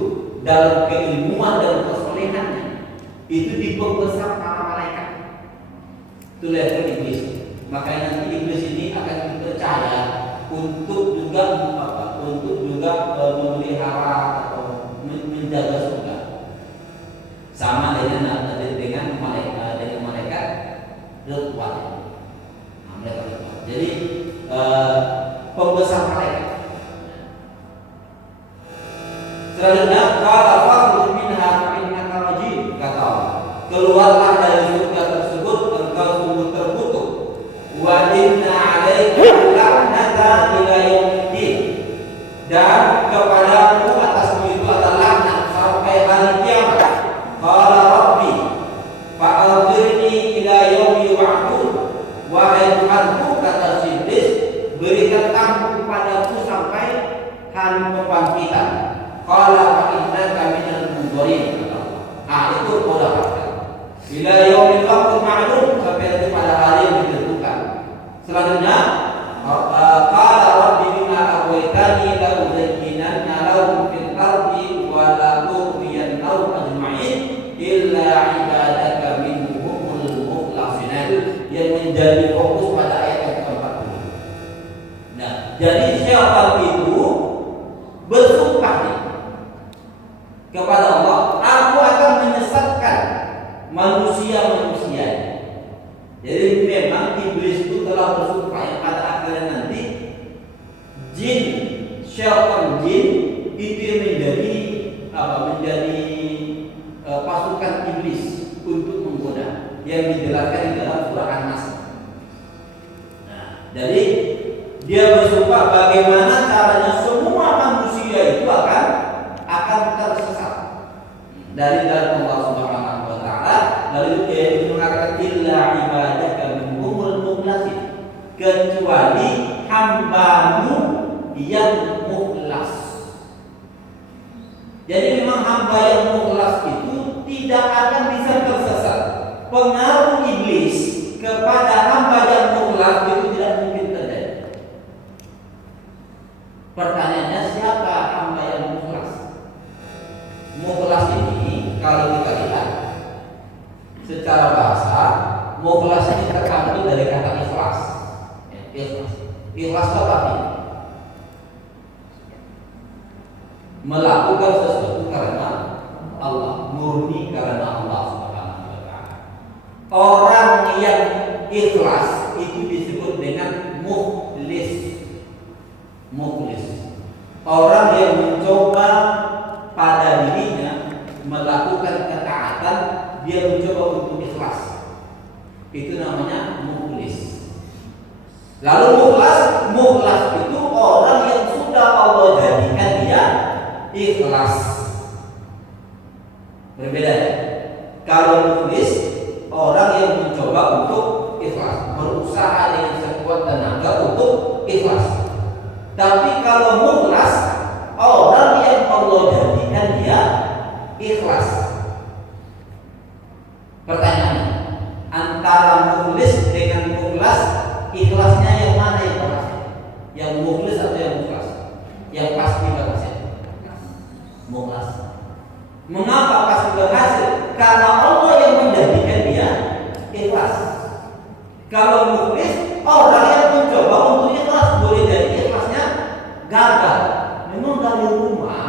dalam keilmuan dan kesolehannya itu dipembesar para malaikat. Itu level iblis. Makanya nanti iblis ini akan dipercaya untuk juga memelihara atau menjaga surga. Sama dengan malaikat Ridwan. Jadi pembesar malaikat. Selanjutnya qala fakhruj minha fa innaka rajim, kata Allah. Keluarlah dari surga tersebut, engkau sungguh terkutuk. Wa inna 'alaika la'nata ila yaumiddin. Dan kepadamu atasmu itu adalah laknat sampai hari kiamat. Qala rabbi fa'adhirni ila yaumi yub'atsun. Wahai Tuhanku, kata iblis, berikan tangguh padaku sampai hari kebangkitan. Qala fa innaka minal munzirin. Itu kau dapatkan. Bila menjadi fokus pada ayat yang ke-40. Nah, jadi syaitan itu bersumpah nih kepada Allah, aku akan menyesatkan manusia-manusia. Jadi memang iblis itu telah bersumpah yang pada akhirnya nanti jin, syaitan jin itu yang menjadi pasukan iblis untuk menggoda, yang dijelaskan di dalam surah An-Nas. Nah, jadi dia bersumpah bagaimana caranya semua manusia itu akan tersesat dari dalam Allah Subhanahu wa taala. Lalu dia mengatakan illa ibadaka minhumul mukhlasin, kecuali hambamu yang mukhlas. Jadi memang hamba yang mukhlas itu tidak akan bisa tersesat. Pengaruh iblis kepada hamba yang mukhlas itu tidak mungkin terjadi. Pertanyaannya, siapa hamba yang mukhlas? Mukhlas ini kalau kita lihat secara bahasa, mukhlas ini terkandung dari kata ikhlas. Ikhlas itu apa artinya? Melakukan sesuatu karena Allah, murni karena Allah Subhanahu wa taala. Orang yang ikhlas itu disebut dengan mukhlis. Mukhlis. Orang yang mencoba pada dirinya melakukan ketaatan, dia mencoba untuk ikhlas. Itu namanya mukhlis. Lalu mukhlas itu orang yang sudah Allah jadikan dia ikhlas. Berbeda ya. Kalau mukhlis, orang yang mencoba untuk ikhlas, berusaha dengan sekuat tenaga untuk ikhlas. Tapi kalau mukhlas, orang yang Allah jadikan dia ikhlas. Pertanyaannya, antara mukhlis dengan mukhlas, ikhlasnya yang mana yang berhasil? Yang mukhlis atau yang mukhlas? Yang pasti berhasil. Mukhlas. Mengapa pasti berhasil? Karena Allah yang menjadikan dia ikhlas. Kalau mukhlis, orang yang mencoba untuk ikhlas, boleh jadi ikhlasnya gagal. Memang dari rumah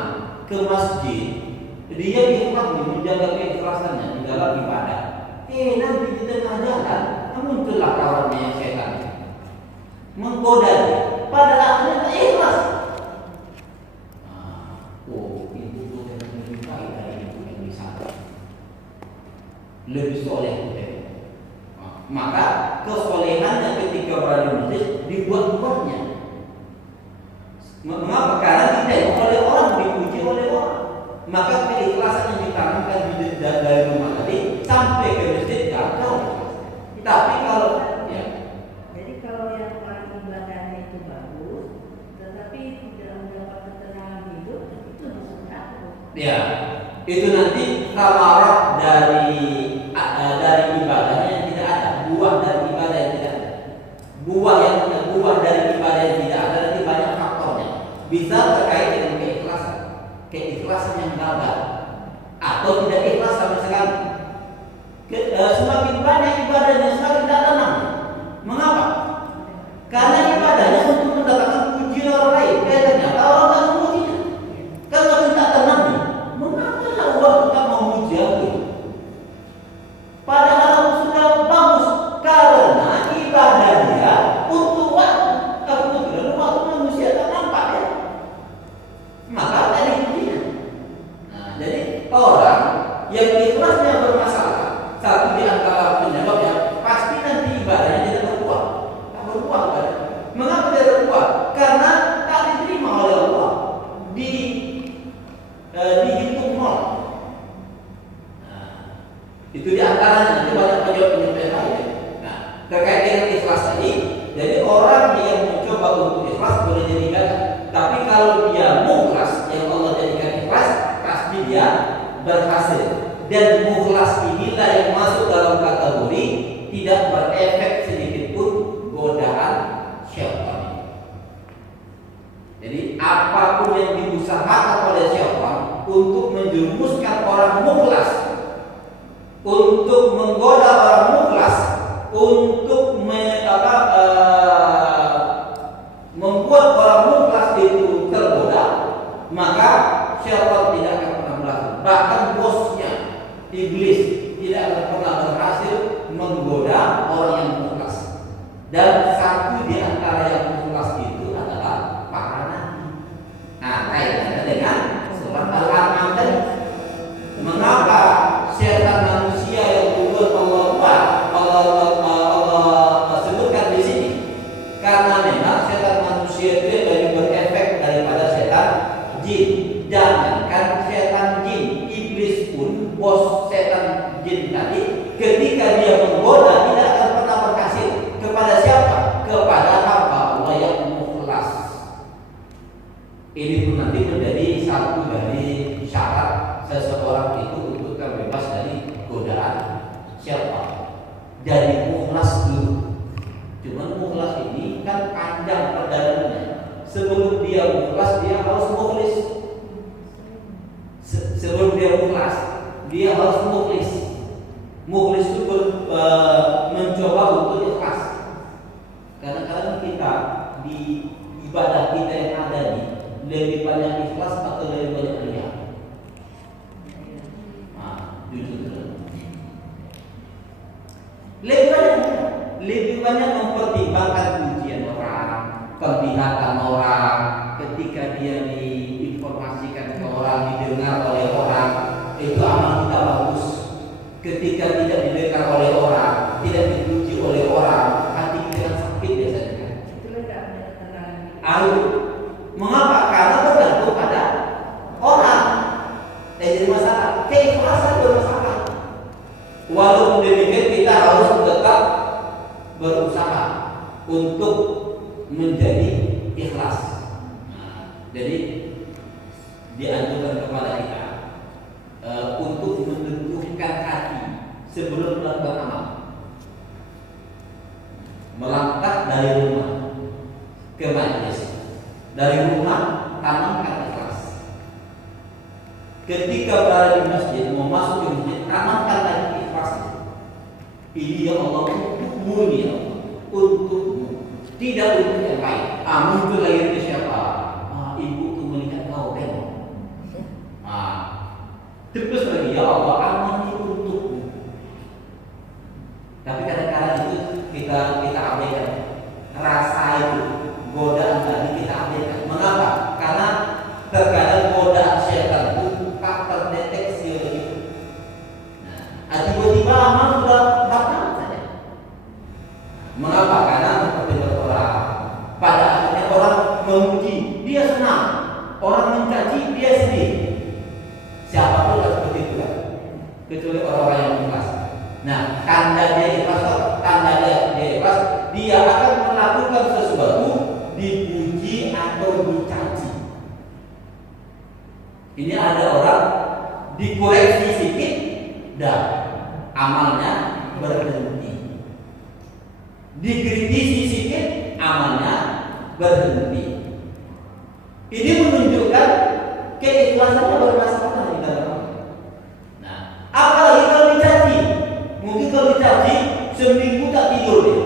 ke masjid, dia ikhlas menjaga keikhlasannya di dalam ibadah. Nanti di tengah jalan muncullah kawannya yang setan menggoda dia. Pada akhirnya tak ikhlas. Lebih soleh, maka kesolehannya ketika berada di masjid dibuat-buatnya. Mengapa? Karena tidak oleh orang, dipuji oleh orang. Maka keikhlasan yang ditanamkan dari rumah tadi sampai ke masjid gagal. Tapi kalau jadi kalau yang orang ibadahnya itu bagus, tetapi tidak mendapat ketenangan hidup, itu disebut ya, itu nanti thamarat dari ibadahnya yang tidak ada, buah dari ibadah yang tidak ada. Buah dari ibadah yang tidak ada, nanti banyak faktornya. Bisa terkait dengan keikhlasan yang gagal atau tidak ikhlas sama sekali. Semakin banyak ibadahnya, semakin tidak tenang. Mengapa? Karena ibadahnya untuk mendapatkan pujian orang lain. Ternyata orang tak memujinya. Kalau tidak tenang, mengapa Allah tetap memuji aku? Padahal aku sudah bagus karena ibadah dia untuk waktu. Kebetulan waktu manusia tak nampak ya. Maka tak dipujinya. Nah, jadi orang yang ikhlasnya bermasalah, satu di antara penyebabnya pasti nanti ibadahnya tidak berbuah. Tak berbuah kan? Mengapa tidak berbuah? Karena tak diterima oleh Allah. Dihitung nol. Nah, itu di antaranya. Nanti banyak penyebab-penyebab lain. Nah, terkait dengan ikhlas tadi, jadi orang yang mencoba untuk ikhlas boleh jadi gagal. Tapi kalau dia mukhlas, yang Allah jadikan ikhlas, pasti dia berhasil. Dan mukhlas inilah yang masuk dalam kategori tidak berefek sedikit pun godaan syaitan. Jadi apapun yang diusahakan oleh syaitan untuk menjerumuskan orang mukhlas, untuk menggoda orang mukhlas, untuk panjang perjalanannya. Sebelum dia mukhlas, dia harus mukhlis. Sebelum dia mukhlas, dia harus mukhlis. Mukhlis itu mencoba untuk ikhlas. Kadang-kadang kita di ibadah kita yang ada ini lebih banyak ikhlas atau lebih banyak riya? Jujur. Lebih banyak mempertimbangkan pujian orang, kebihakan orang, ketika dia diinformasikan ke orang, didengar oleh orang, itu amal kita bagus. Ketika tidak didengar oleh orang, tidak dipuji oleh orang, hati kita sakit biasanya. Itulah tidak ada tenang. Mengapa? Karena bergantung pada orang. Jadi masalah keikhlasan bermasalah. Walaupun demikian kita harus tetap berusaha untuk menjadi ikhlas. Jadi dianjurkan kepada kita untuk menentukan hati sebelum melakukan amal. Melangkah dari rumah ke majlis, dari rumah tanamkan ikhlas. Ketika berada di masjid, mau masuk ke masjid, tanamkan lagi ikhlas. Ini ya Allah untukmu, ini ya Allah, untukmu, tidak untuk yang lain. Muncul lagi ke siapa? Ibu tuh melihat kau tengok. Terus lagi ya Allah, amal itu untukmu. Tapi kadang-kadang itu kita abaikan. Rasa itu, godaan tadi kita abaikan. Mengapa? Karena terkadang godaan syaitan itu tak terdeteksi oleh kita. Tiba-tiba amal sudah datang saja. Mengapa? Karena seperti orang. Pada akhirnya orang memuji, dia senang. Orang mencaci, dia sedih. Siapapun harus seperti itu kan? Kecuali orang-orang yang ikhlas. Nah, tanda dia ikhlas, dia akan melakukan sesuatu dipuji atau dicaci. Ini ada orang dikoreksi sedikit dan amalnya berhenti. Dikritisi sedikit, amalnya berhenti. Ini menunjukkan keikhlasannya bermasalah di dalam. Nah, apalagi kalau dicaci, mungkin kalau dicaci seminggu tak tidur dia.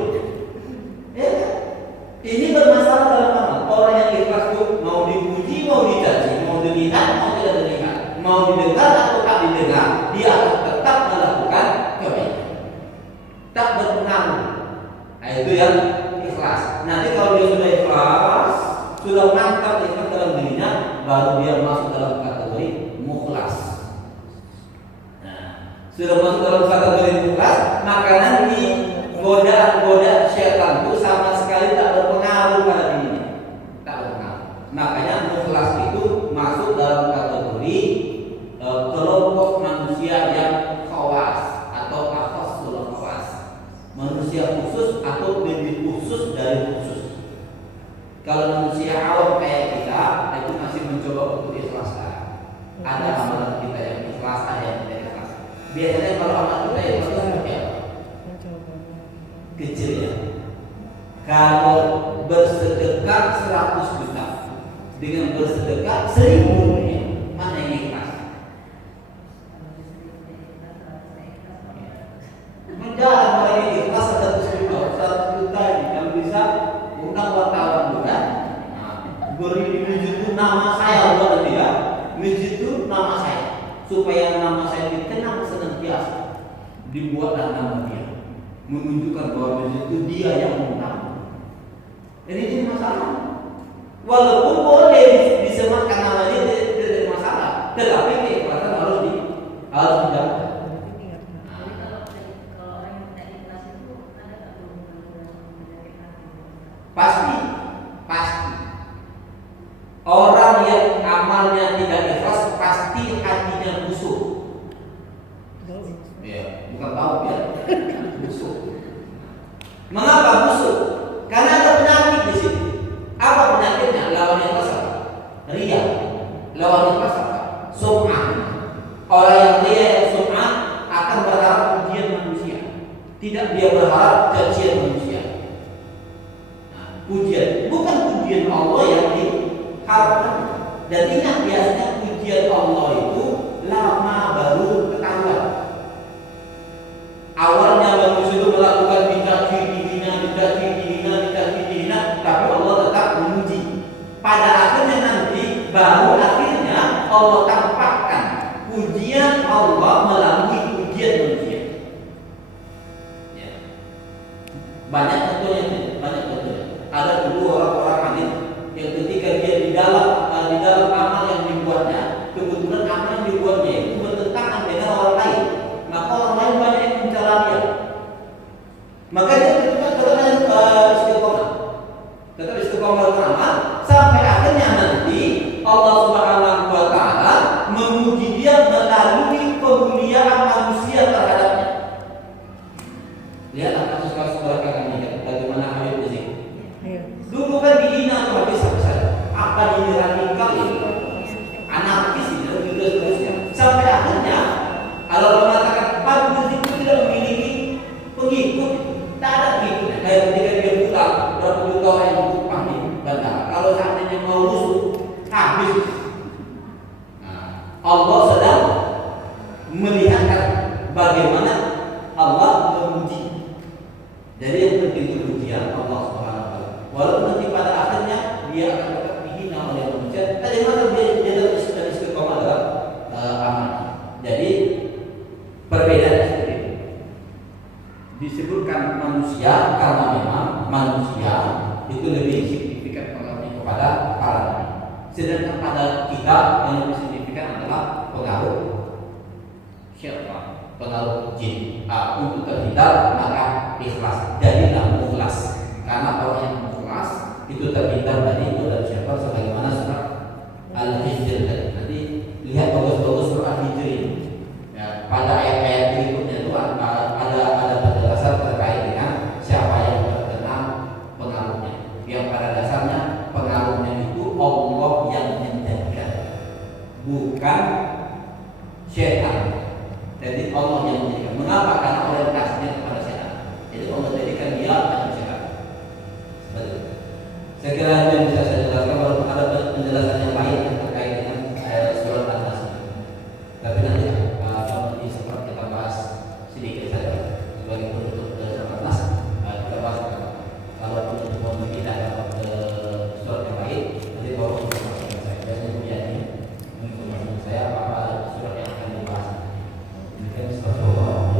Ini bermasalah dalam amal. Orang yang ikhlas itu mau dipuji, mau dicaci, mau dilihat, mau tidak dilihat, mau didengar atau tak didengar, dia akan tetap melakukan kebaikan. Tak berpengaruh. Nah, itu yang ikhlas. Nanti kalau dia sudah ikhlas, sudah mantap ikhlas dalam dirinya, baru dia masuk dalam kategori mukhlas. Nah, sudah masuk dalam kategori mukhlas, maka nanti godaan syaitan itu sama sekali tak berpengaruh pada dirinya. Tak berpengaruh. Makanya mukhlas itu masuk dalam kategori kelompok manusia yang khawas atau afasul khawas. Manusia khusus atau lebih khusus dari khusus. Kalau manusia awam kayak kita, itu masih mencoba untuk ikhlaskan. Ada amalan kita yang ikhlas, ada yang tidak ikhlas. Biasanya kalau amalan kita yang ikhlas seperti apa? Kecil ya. Kalau bersedekah 100 juta dengan bersedekah 1000 rupiah, mana yang ikhlas? Menjalan orang yang ikhlas 100 juta ini yang bisa undang wartawan juga. Beri di masjid itu nama saya buat dia. Masjid itu nama saya supaya nama saya dikenang senantiasa. Dibuatlah nama dia, menunjukkan bahwa masjid itu dia yang mengundang. Ini masalah. Walaupun boleh disematkan namanya tidak masalah, tetapi keikhlasan harus dijaga. Pasti. Orang yang amalnya tidak ikhlas pasti hatinya busuk. Ya, bukan tahu ya, busuk. Mengapa busuk? Karena ada penyakit di sini. Apa penyakitnya? Lawan yang pasal. Ria. Lawan yang pasal. Sum'ah. Orang yang ria yang sum'ah akan berharap pujian manusia. Tidak dia berharap cacian manusia. Pujian banyak contohnya, banyak contohnya. Ada dulu orang-orang hadis yang ketika dia di dalam amal yang dibuatnya, kebetulan amal yang dibuatnya itu bertentangan dengan orang lain, maka orang lain banyak yang mencela dia. Maka dia tetap istiqomah beramal sampai akhirnya nanti Allah Subhanahu wa taala memuji dia melalui pemuliaan manusia terhadapnya. Lihatlah kasus-kasus belakangan ini bagaimana Habib Rizik. Dulu kan dihina tuh habis-habisan. Apa ini radikal ini? Anarkis ini dan juga seterusnya. Sampai akhirnya Allah mengatakan Habib Rizik itu tidak memiliki pengikut. Tak ada pengikutnya. Kayak ketika dia pulang berapa juta orang yang tumpah di bandara. Kalau seandainya mau rusuh habis. Nah, Allah sedang melihatkan bagaimana Allah memuji. Jadi yang penting itu pujian Allah Subhanahu wa taala. Walaupun nanti pada akhirnya dia akan tetap dihina oleh manusia, tapi mana dia dalam istiqomah dalam amal. Jadi perbedaan seperti itu. Disebutkan manusia karena memang manusia itu lebih signifikan pengaruhnya kepada para nabi. Sedangkan pada kita yang lebih signifikan adalah pengaruh syaitan, pengaruh jin. Untuk terhindar maka ikhlas, jadilah mukhlas. Karena orang yang mukhlas itu terhindar dari godaan syaitan, sebagaimana surat Al-Hijr tadi. Nanti lihat bagus-bagus surat Al-Hijr ini. Ya, pada ayat-ayat berikutnya itu ada penjelasan terkait dengan siapa yang terkena pengaruhnya. Yang pada dasarnya pengaruhnya itu Allah yang menjadikan, bukan syaitan. Jadi Allah yang menjadikan. Mengapa? Karena orientasinya kepada setan. Jadi Allah jadikan dia macam setan. Seperti itu. Saya kira itu yang bisa saya jelaskan. Walaupun ada penjelasan yang lain yang terkait dengan surat An-Nas. Tapi nanti kalau sempat kita bahas sedikit saja sebagai penutup surat An-Nas. Kita bahas kalau untuk membedakan ke surat yang lain. Nanti kalau informasi saya biasanya menjadi informasi saya apa surat yang akan dibahas. Assalamualaikum.